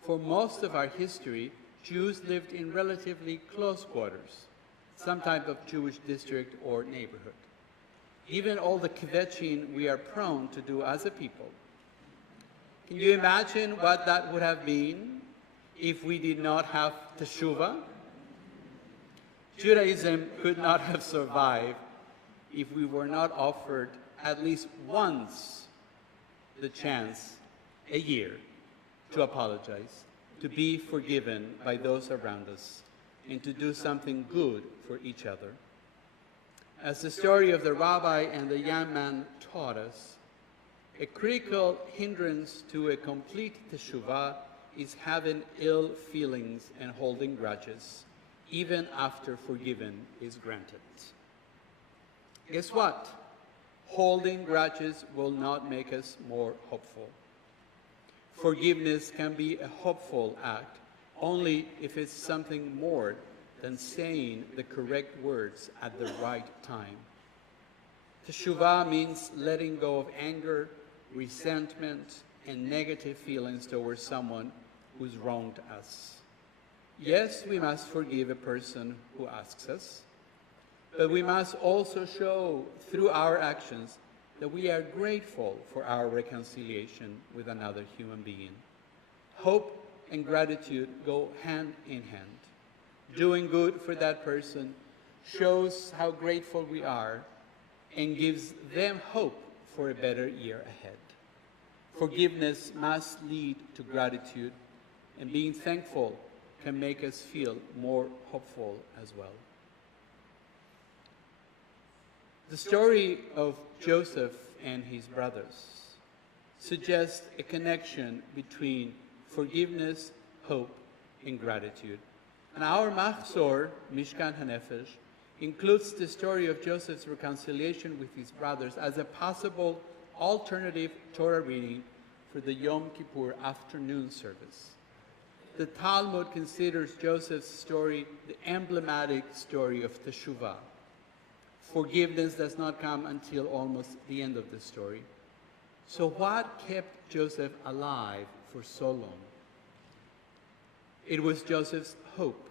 For most of our history, Jews lived in relatively close quarters, some type of Jewish district or neighborhood. Even all the kvetching we are prone to do as a people. Can you imagine what that would have been if we did not have teshuvah? Judaism could not have survived if we were not offered at least once the chance a year to apologize, to be forgiven by those around us, and to do something good for each other. As the story of the rabbi and the young man taught us, a critical hindrance to a complete teshuvah is having ill feelings and holding grudges, even after forgiven is granted. Guess what? Holding grudges will not make us more hopeful. Forgiveness can be a hopeful act only if it's something more than saying the correct words at the right time. Teshuvah means letting go of anger, resentment, and negative feelings towards someone who's wronged us. Yes, we must forgive a person who asks us, but we must also show through our actions that we are grateful for our reconciliation with another human being. Hope and gratitude go hand in hand. Doing good for that person shows how grateful we are and gives them hope for a better year ahead. Forgiveness must lead to gratitude, and being thankful can make us feel more hopeful as well. The story of Joseph and his brothers suggests a connection between forgiveness, hope, and gratitude. And our Machzor, Mishkan HaNefesh, includes the story of Joseph's reconciliation with his brothers as a possible alternative Torah reading for the Yom Kippur afternoon service. The Talmud considers Joseph's story the emblematic story of Teshuvah. Forgiveness does not come until almost the end of the story. So what kept Joseph alive for so long? It was Joseph's hope.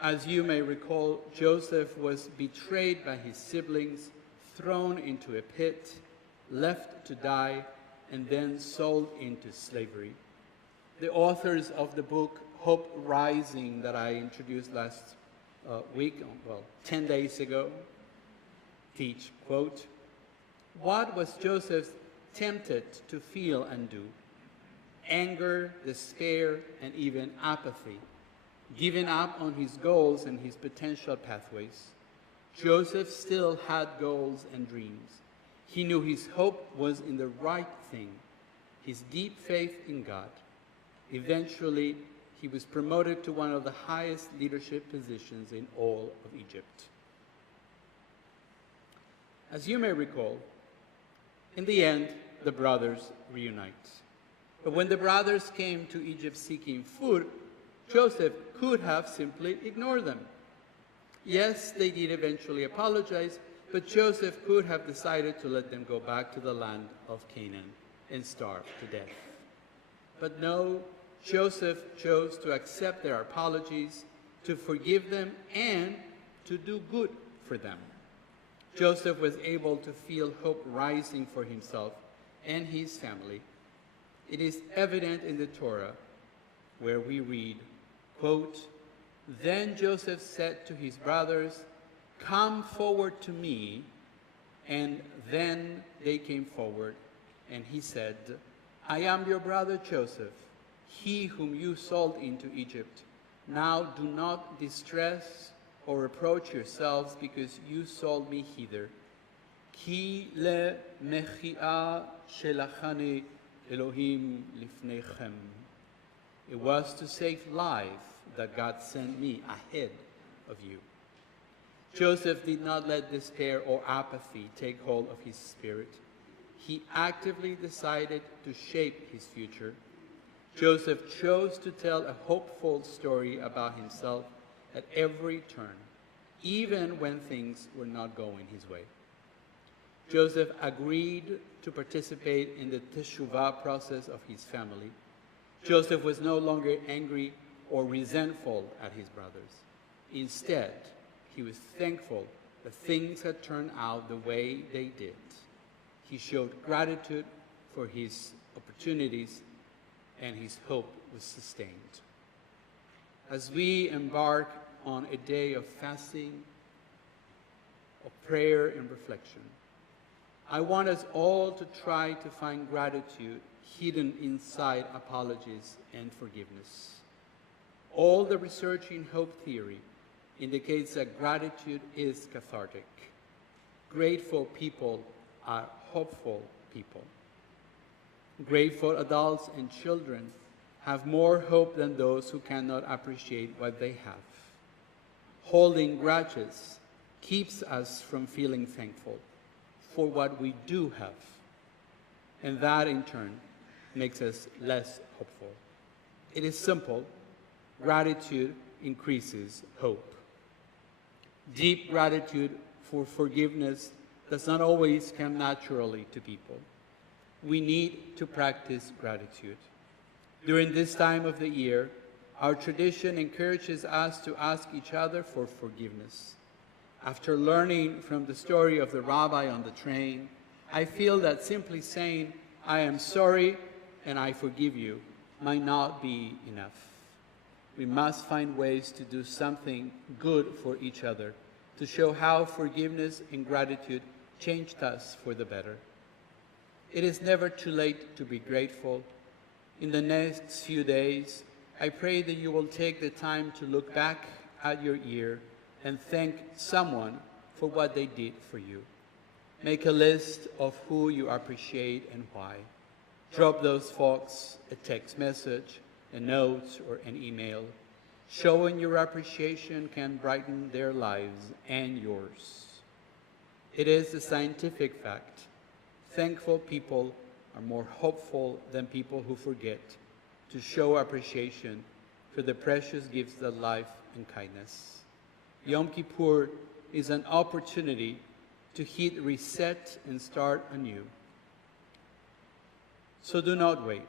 As you may recall, Joseph was betrayed by his siblings, thrown into a pit, left to die, and then sold into slavery. The authors of the book Hope Rising that I introduced last week, 10 days ago, teach, quote, "What was Joseph tempted to feel and do? Anger, despair, and even apathy. Giving up on his goals and his potential pathways. Joseph still had goals and dreams. He knew his hope was in the right thing, his deep faith in God. Eventually, he was promoted to one of the highest leadership positions in all of Egypt." As you may recall, in the end, the brothers reunite. But when the brothers came to Egypt seeking food, Joseph could have simply ignored them. Yes, they did eventually apologize, but Joseph could have decided to let them go back to the land of Canaan and starve to death. But no, Joseph chose to accept their apologies, to forgive them, and to do good for them. Joseph was able to feel hope rising for himself and his family. It is evident in the Torah, where we read, quote, "Then Joseph said to his brothers, 'Come forward to me.' And then they came forward, and he said, 'I am your brother Joseph, he whom you sold into Egypt. Now do not distress or reproach yourselves because you sold me hither. Ki le mechia shelachani Elohim lifnechem.' It was to save life that God sent me ahead of you." Joseph did not let despair or apathy take hold of his spirit. He actively decided to shape his future. Joseph chose to tell a hopeful story about himself at every turn, even when things were not going his way. Joseph agreed to participate in the teshuvah process of his family. Joseph was no longer angry or resentful at his brothers. Instead, he was thankful that things had turned out the way they did. He showed gratitude for his opportunities, and his hope was sustained. As we embark on a day of fasting, of prayer and reflection, I want us all to try to find gratitude hidden inside apologies and forgiveness. All the research in hope theory indicates that gratitude is cathartic. Grateful people are hopeful people. Grateful adults and children have more hope than those who cannot appreciate what they have. Holding grudges keeps us from feeling thankful for what we do have, and that in turn makes us less hopeful. It is simple. Gratitude increases hope. Deep gratitude for forgiveness does not always come naturally to people. We need to practice gratitude. During this time of the year, our tradition encourages us to ask each other for forgiveness. After learning from the story of the rabbi on the train, I feel that simply saying, "I am sorry and I forgive you," might not be enough. We must find ways to do something good for each other, to show how forgiveness and gratitude changed us for the better. It is never too late to be grateful. In the next few days, I pray that you will take the time to look back at your year and thank someone for what they did for you. Make a list of who you appreciate and why. Drop those folks a text message, a note, or an email. Showing your appreciation can brighten their lives and yours. It is a scientific fact. Thankful people are more hopeful than people who forget to show appreciation for the precious gifts of life and kindness. Yom Kippur is an opportunity to hit reset and start anew. So do not wait.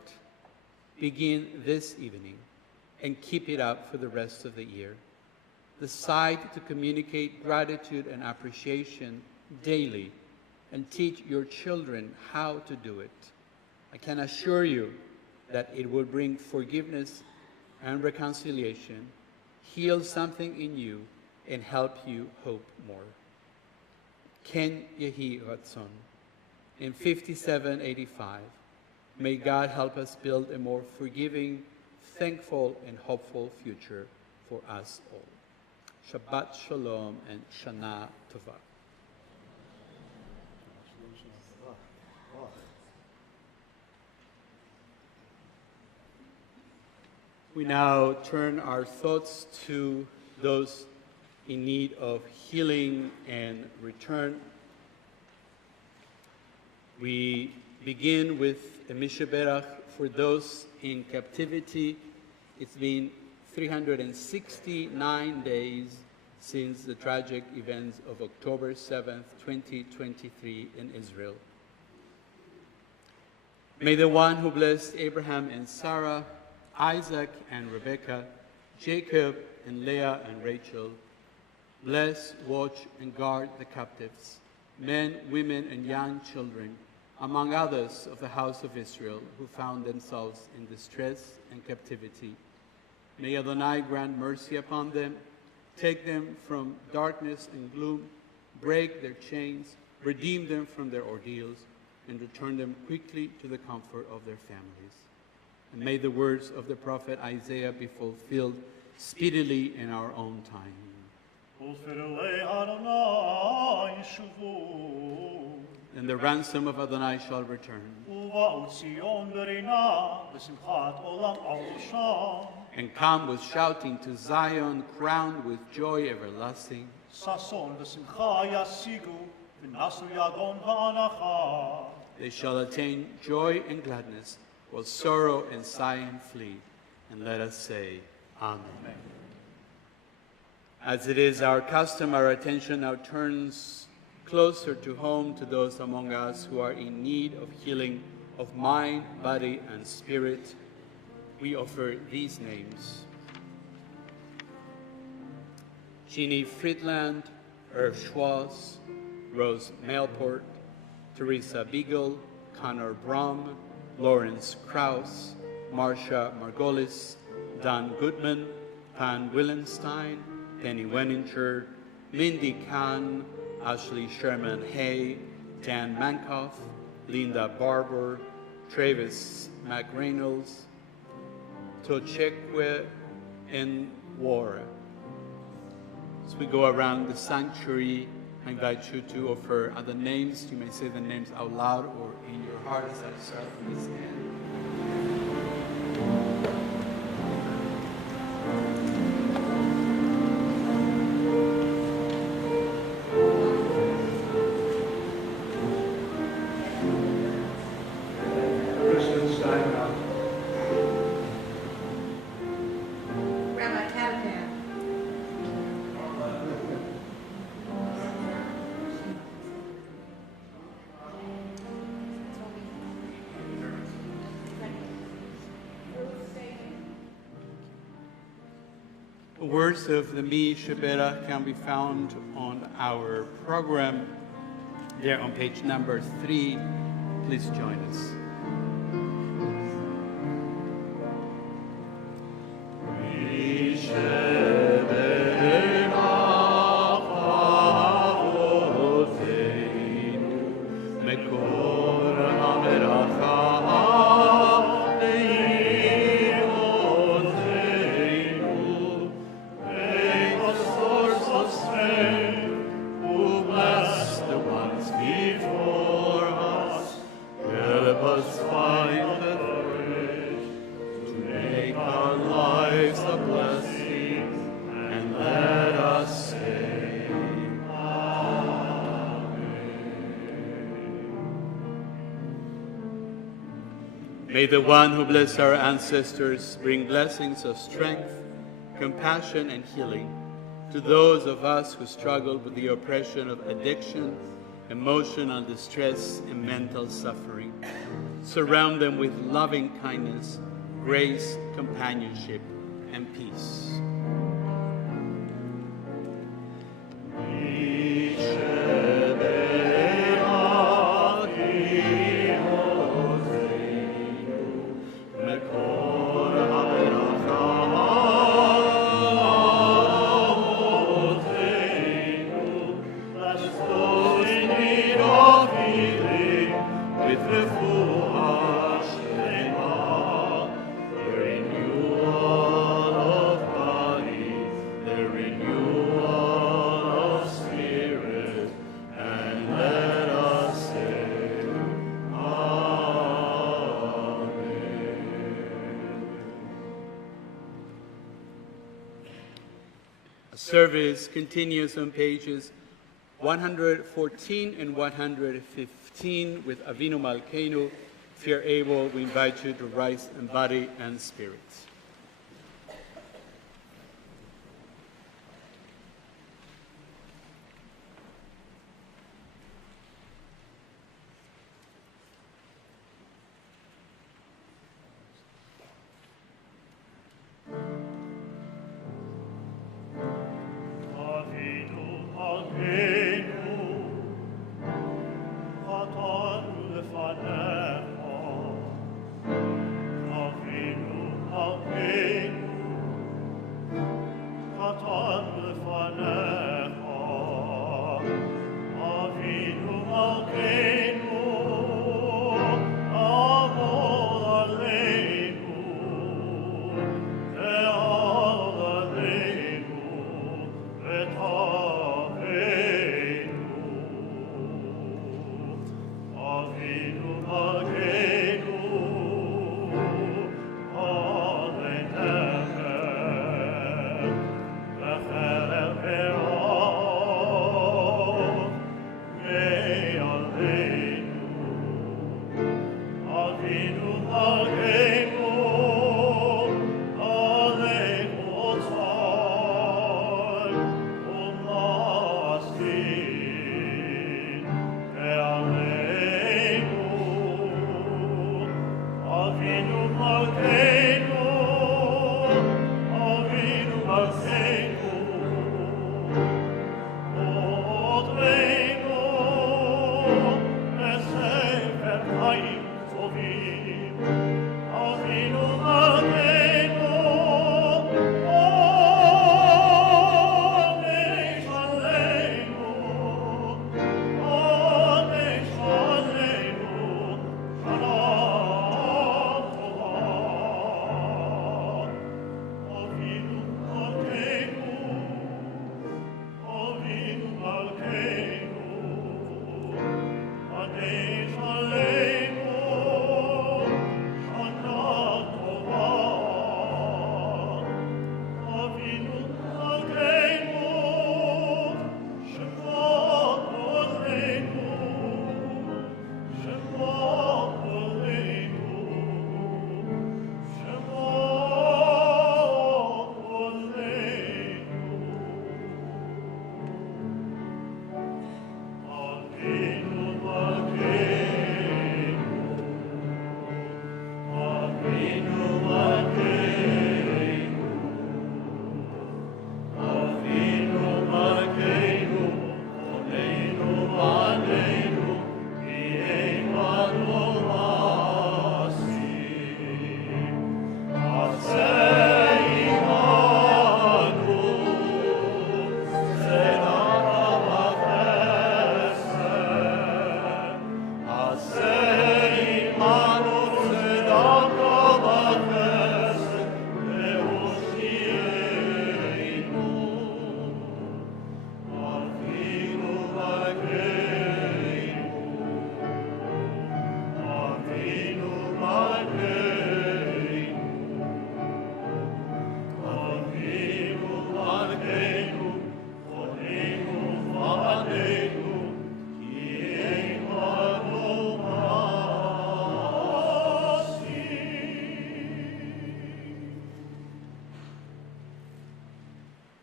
Begin this evening and keep it up for the rest of the year. Decide to communicate gratitude and appreciation daily and teach your children how to do it. I can assure you that it will bring forgiveness and reconciliation, heal something in you, and help you hope more. Ken Yehi Ratzon. In 5785, may God help us build a more forgiving, thankful, and hopeful future for us all. Shabbat Shalom and Shana Tova. We now turn our thoughts to those in need of healing and return. We begin with a Mishaberach for those in captivity. It's been 369 days since the tragic events of October 7th, 2023 in Israel. May the one who blessed Abraham and Sarah, Isaac and Rebekah, Jacob and Leah and Rachel, bless, watch, and guard the captives, men, women, and young children, among others of the house of Israel, who found themselves in distress and captivity. May Adonai grant mercy upon them, take them from darkness and gloom, break their chains, redeem them from their ordeals, and return them quickly to the comfort of their families. And may the words of the prophet Isaiah be fulfilled speedily in our own time. And the ransom of Adonai shall return. And come with shouting to Zion, crowned with joy everlasting. They shall attain joy and gladness, while sorrow and sighing flee. And let us say, Amen. As it is our custom, our attention now turns closer to home to those among us who are in need of healing of mind, body, and spirit. We offer these names: Jeannie Friedland, Irv Schwartz, Rose Melport, Teresa Beagle, Connor Brom, Lawrence Krause, Marcia Margolis, Dan Goodman, Pan Willenstein, Penny Wenninger, Mindy Kahn, Ashley Sherman Hay, Dan Mankoff, Linda Barber, Travis McReynolds, Tochekwe and Wara. As we go around the sanctuary, I invite you to offer other names. You may say the names out loud or in your heart as I start from this end. The words of the Mi Shebera can be found on our program there on page number 3. Please join us. May the one who blessed our ancestors bring blessings of strength, compassion, and healing to those of us who struggle with the oppression of addiction, emotional distress, and mental suffering. Surround them with loving kindness, grace, companionship, and peace. Service continues on pages 114 and 115 with Avinu Malkeinu. If you're able, we invite you to rise in body and spirit.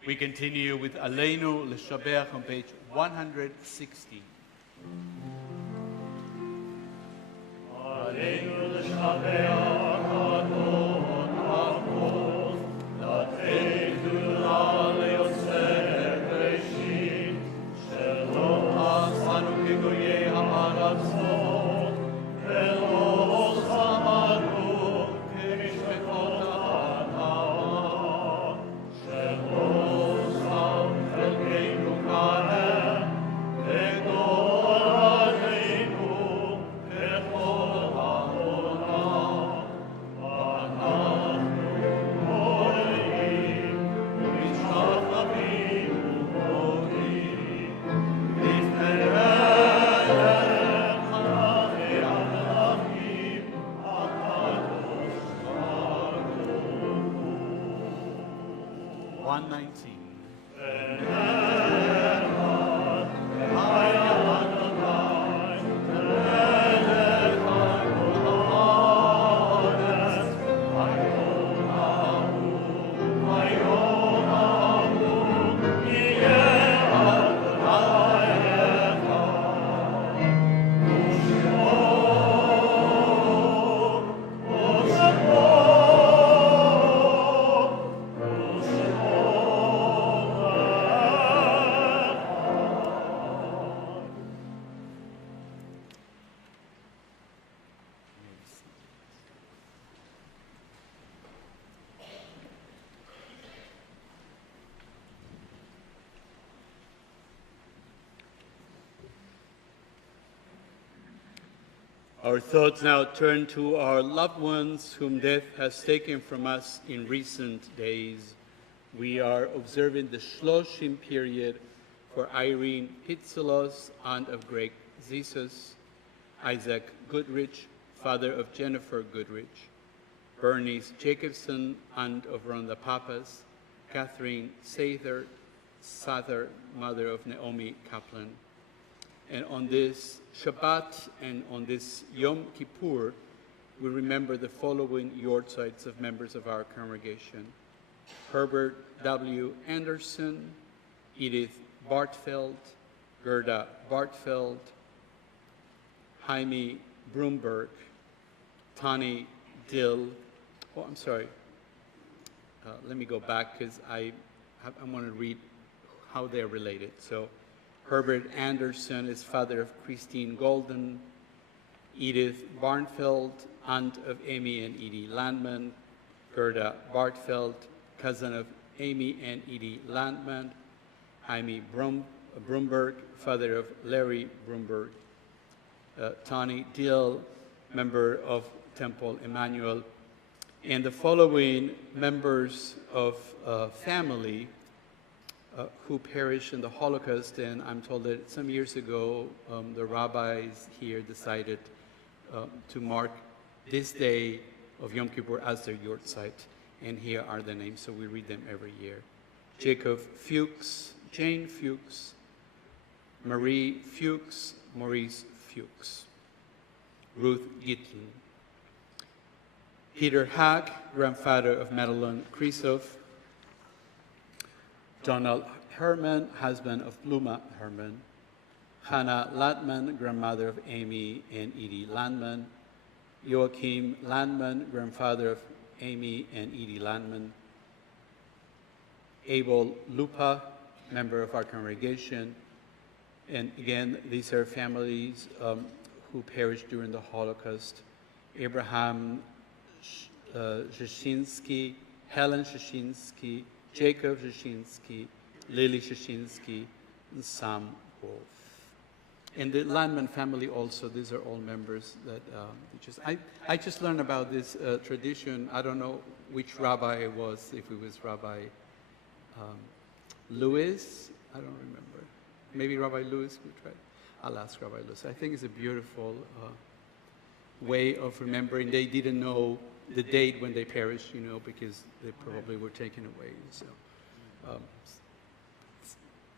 We continue with Aleinu L'Shabeach on page 160. Aleinu L'Shabeach Adon Amos, Lateitu Le'Yosef Reshit, Shelo Asanu Kegoyei Ha'aratzot, Velo Samaru Kemishpekot Ha'anah, Shelo Sam Chelkeinu Kahem, Vegol Aleinu, Kechol Ha'olam, V'anachnu Moreim, V'mishtachvim U'modim, V'nifnei Elech Our thoughts now turn to our loved ones whom death has taken from us in recent days. We are observing the Shloshim period for Irene Pitzelos, aunt of Greg Zisus, Isaac Goodrich, father of Jennifer Goodrich, Bernice Jacobson, aunt of Rhonda Pappas, Catherine Sather, mother of Naomi Kaplan. And on this Shabbat and on this Yom Kippur, we remember the following yortzites of members of our congregation: Herbert W. Anderson, Edith Bartfeld, Gerda Bartfeld, Jaime Broomberg, Tani Dill. Oh, I'm sorry. Let me go back because I want to read how they're related. So Herbert Anderson is father of Christine Golden, Edith Barnfeld, aunt of Amy and Edie Landman, Gerda Bartfeld, cousin of Amy and Edie Landman, Jaime Broomberg, father of Larry Broomberg, Tani Dill, member of Temple Emanuel, and the following members of family who perished in the Holocaust. And I'm told that some years ago, the rabbis here decided to mark this day of Yom Kippur as their yortzeit. And here are the names, so we read them every year: Jacob Fuchs, Jane Fuchs, Marie Fuchs, Maurice Fuchs, Ruth Gitlin, Peter Hack, grandfather of Madeline Krisoff, Donald Herman, husband of Bluma Herman, Hannah Latman, grandmother of Amy and Edie Landman, Joachim Landman, grandfather of Amy and Edie Landman, Abel Lupa, member of our congregation. And again, these are families who perished during the Holocaust: Abraham Jashinsky, Helen Jashinsky, Jacob Jashinsky, Lily Jashinsky, and Sam Wolf. And the Landman family also, these are all members that I just learned about this tradition. I don't know which rabbi it was, if it was Rabbi Lewis, I don't remember. Maybe Rabbi Lewis would try. I'll ask Rabbi Lewis. I think it's a beautiful way of remembering. They didn't know the date when they perished, you know, because they probably were taken away. So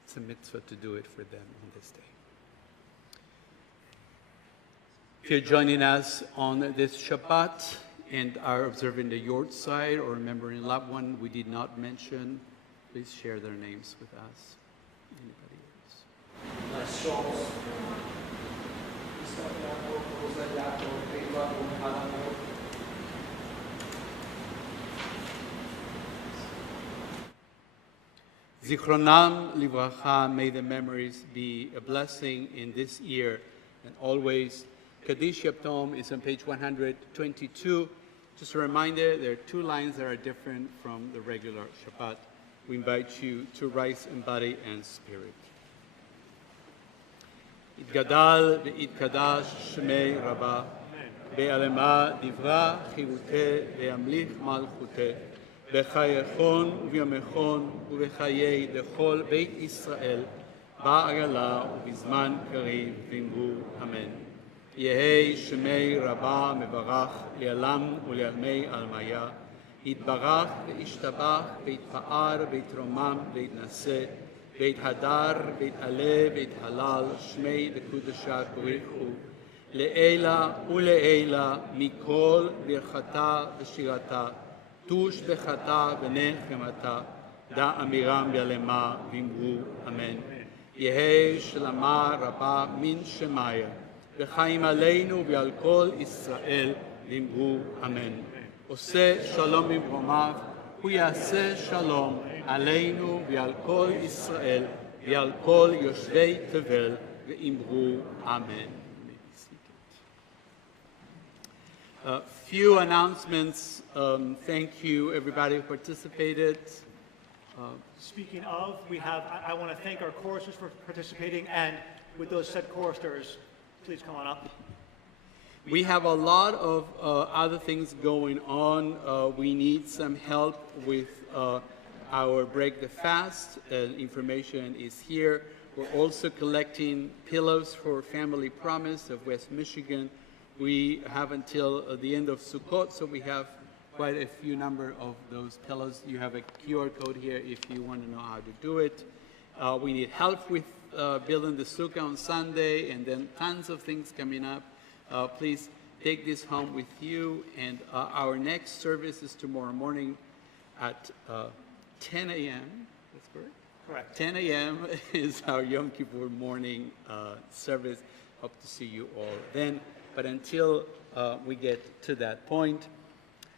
it's a mitzvah to do it for them on this day. If you're joining us on this Shabbat and are observing the yortzeit or remembering a loved one we did not mention, please share their names with us. Anybody else? Zichronam livracha, may the memories be a blessing in this year and always. Kaddish Yaptom is on page 122. Just a reminder, there are two lines that are different from the regular Shabbat. We invite you to rise in body and spirit. Itgadal ve'itkadash shmei Rabbah, be'alema divra chivute ve'amlich malchute, bechayechon u'vyamechon u'bechayei dechol beit Yisrael, ba'agala u'bizman kariv v'imru. Amen. יהי שמי רבה מברך לעלם ולעלמי עלמיה, יתברך וישתבח ויתפאר ויתרומם ויתנשא ויתהדר ויתעלה ויתהלל שמי וקודשה בריחו לעילה ולעילה מכל ברכתה ושירתה תוש בחתה ונחמתה דע אמירם יעלמה ואמרו אמן. יהי שלמה רבה מן שמיה וחיים עלינו ועל כל ישראל ואמרו אמן. עושה שלום במרומיו, הוא יעשה שלום עלינו ועל כל ישראל ועל כל יושבי תבל ואמרו אמן. A few announcements. Thank you everybody who participated. Speaking of, I want to thank our choristers for participating, and with those said choristers, please come on up. We have a lot of other things going on. We need some help with our Break the Fast. Information is here. We're also collecting pillows for Family Promise of West Michigan. We have until the end of Sukkot, so we have quite a few number of those pillows. You have a QR code here if you want to know how to do it. We need help with building the sukkah on Sunday, and then tons of things coming up. Please take this home with you. And our next service is tomorrow morning at 10 a.m. That's correct? Correct. 10 a.m. is our Yom Kippur morning service. Hope to see you all then. But until we get to that point,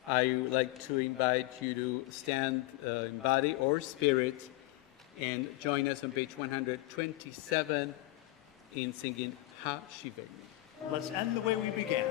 I would like to invite you to stand in body or spirit and join us on page 127 in singing Ha Shiveni. Let's end the way we began.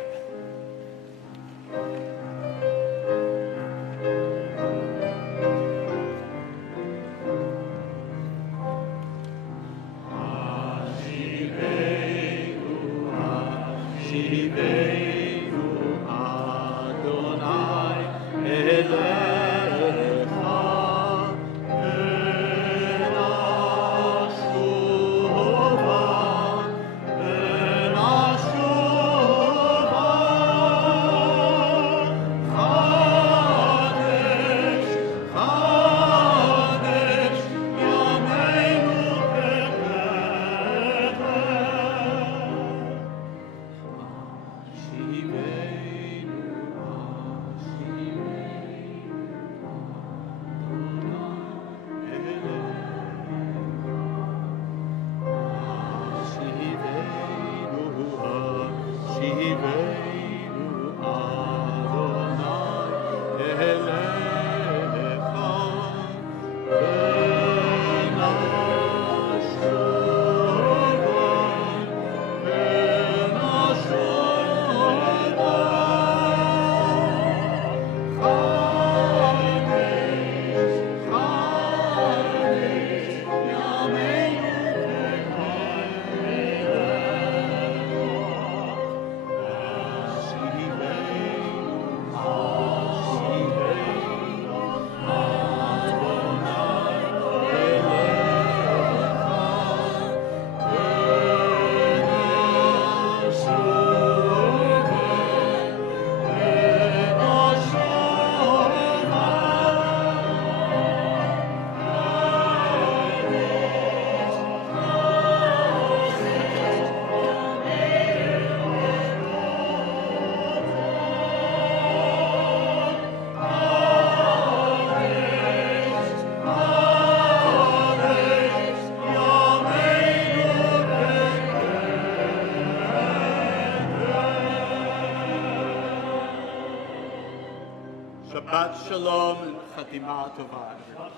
Shabbat Shalom and Chatima Tova.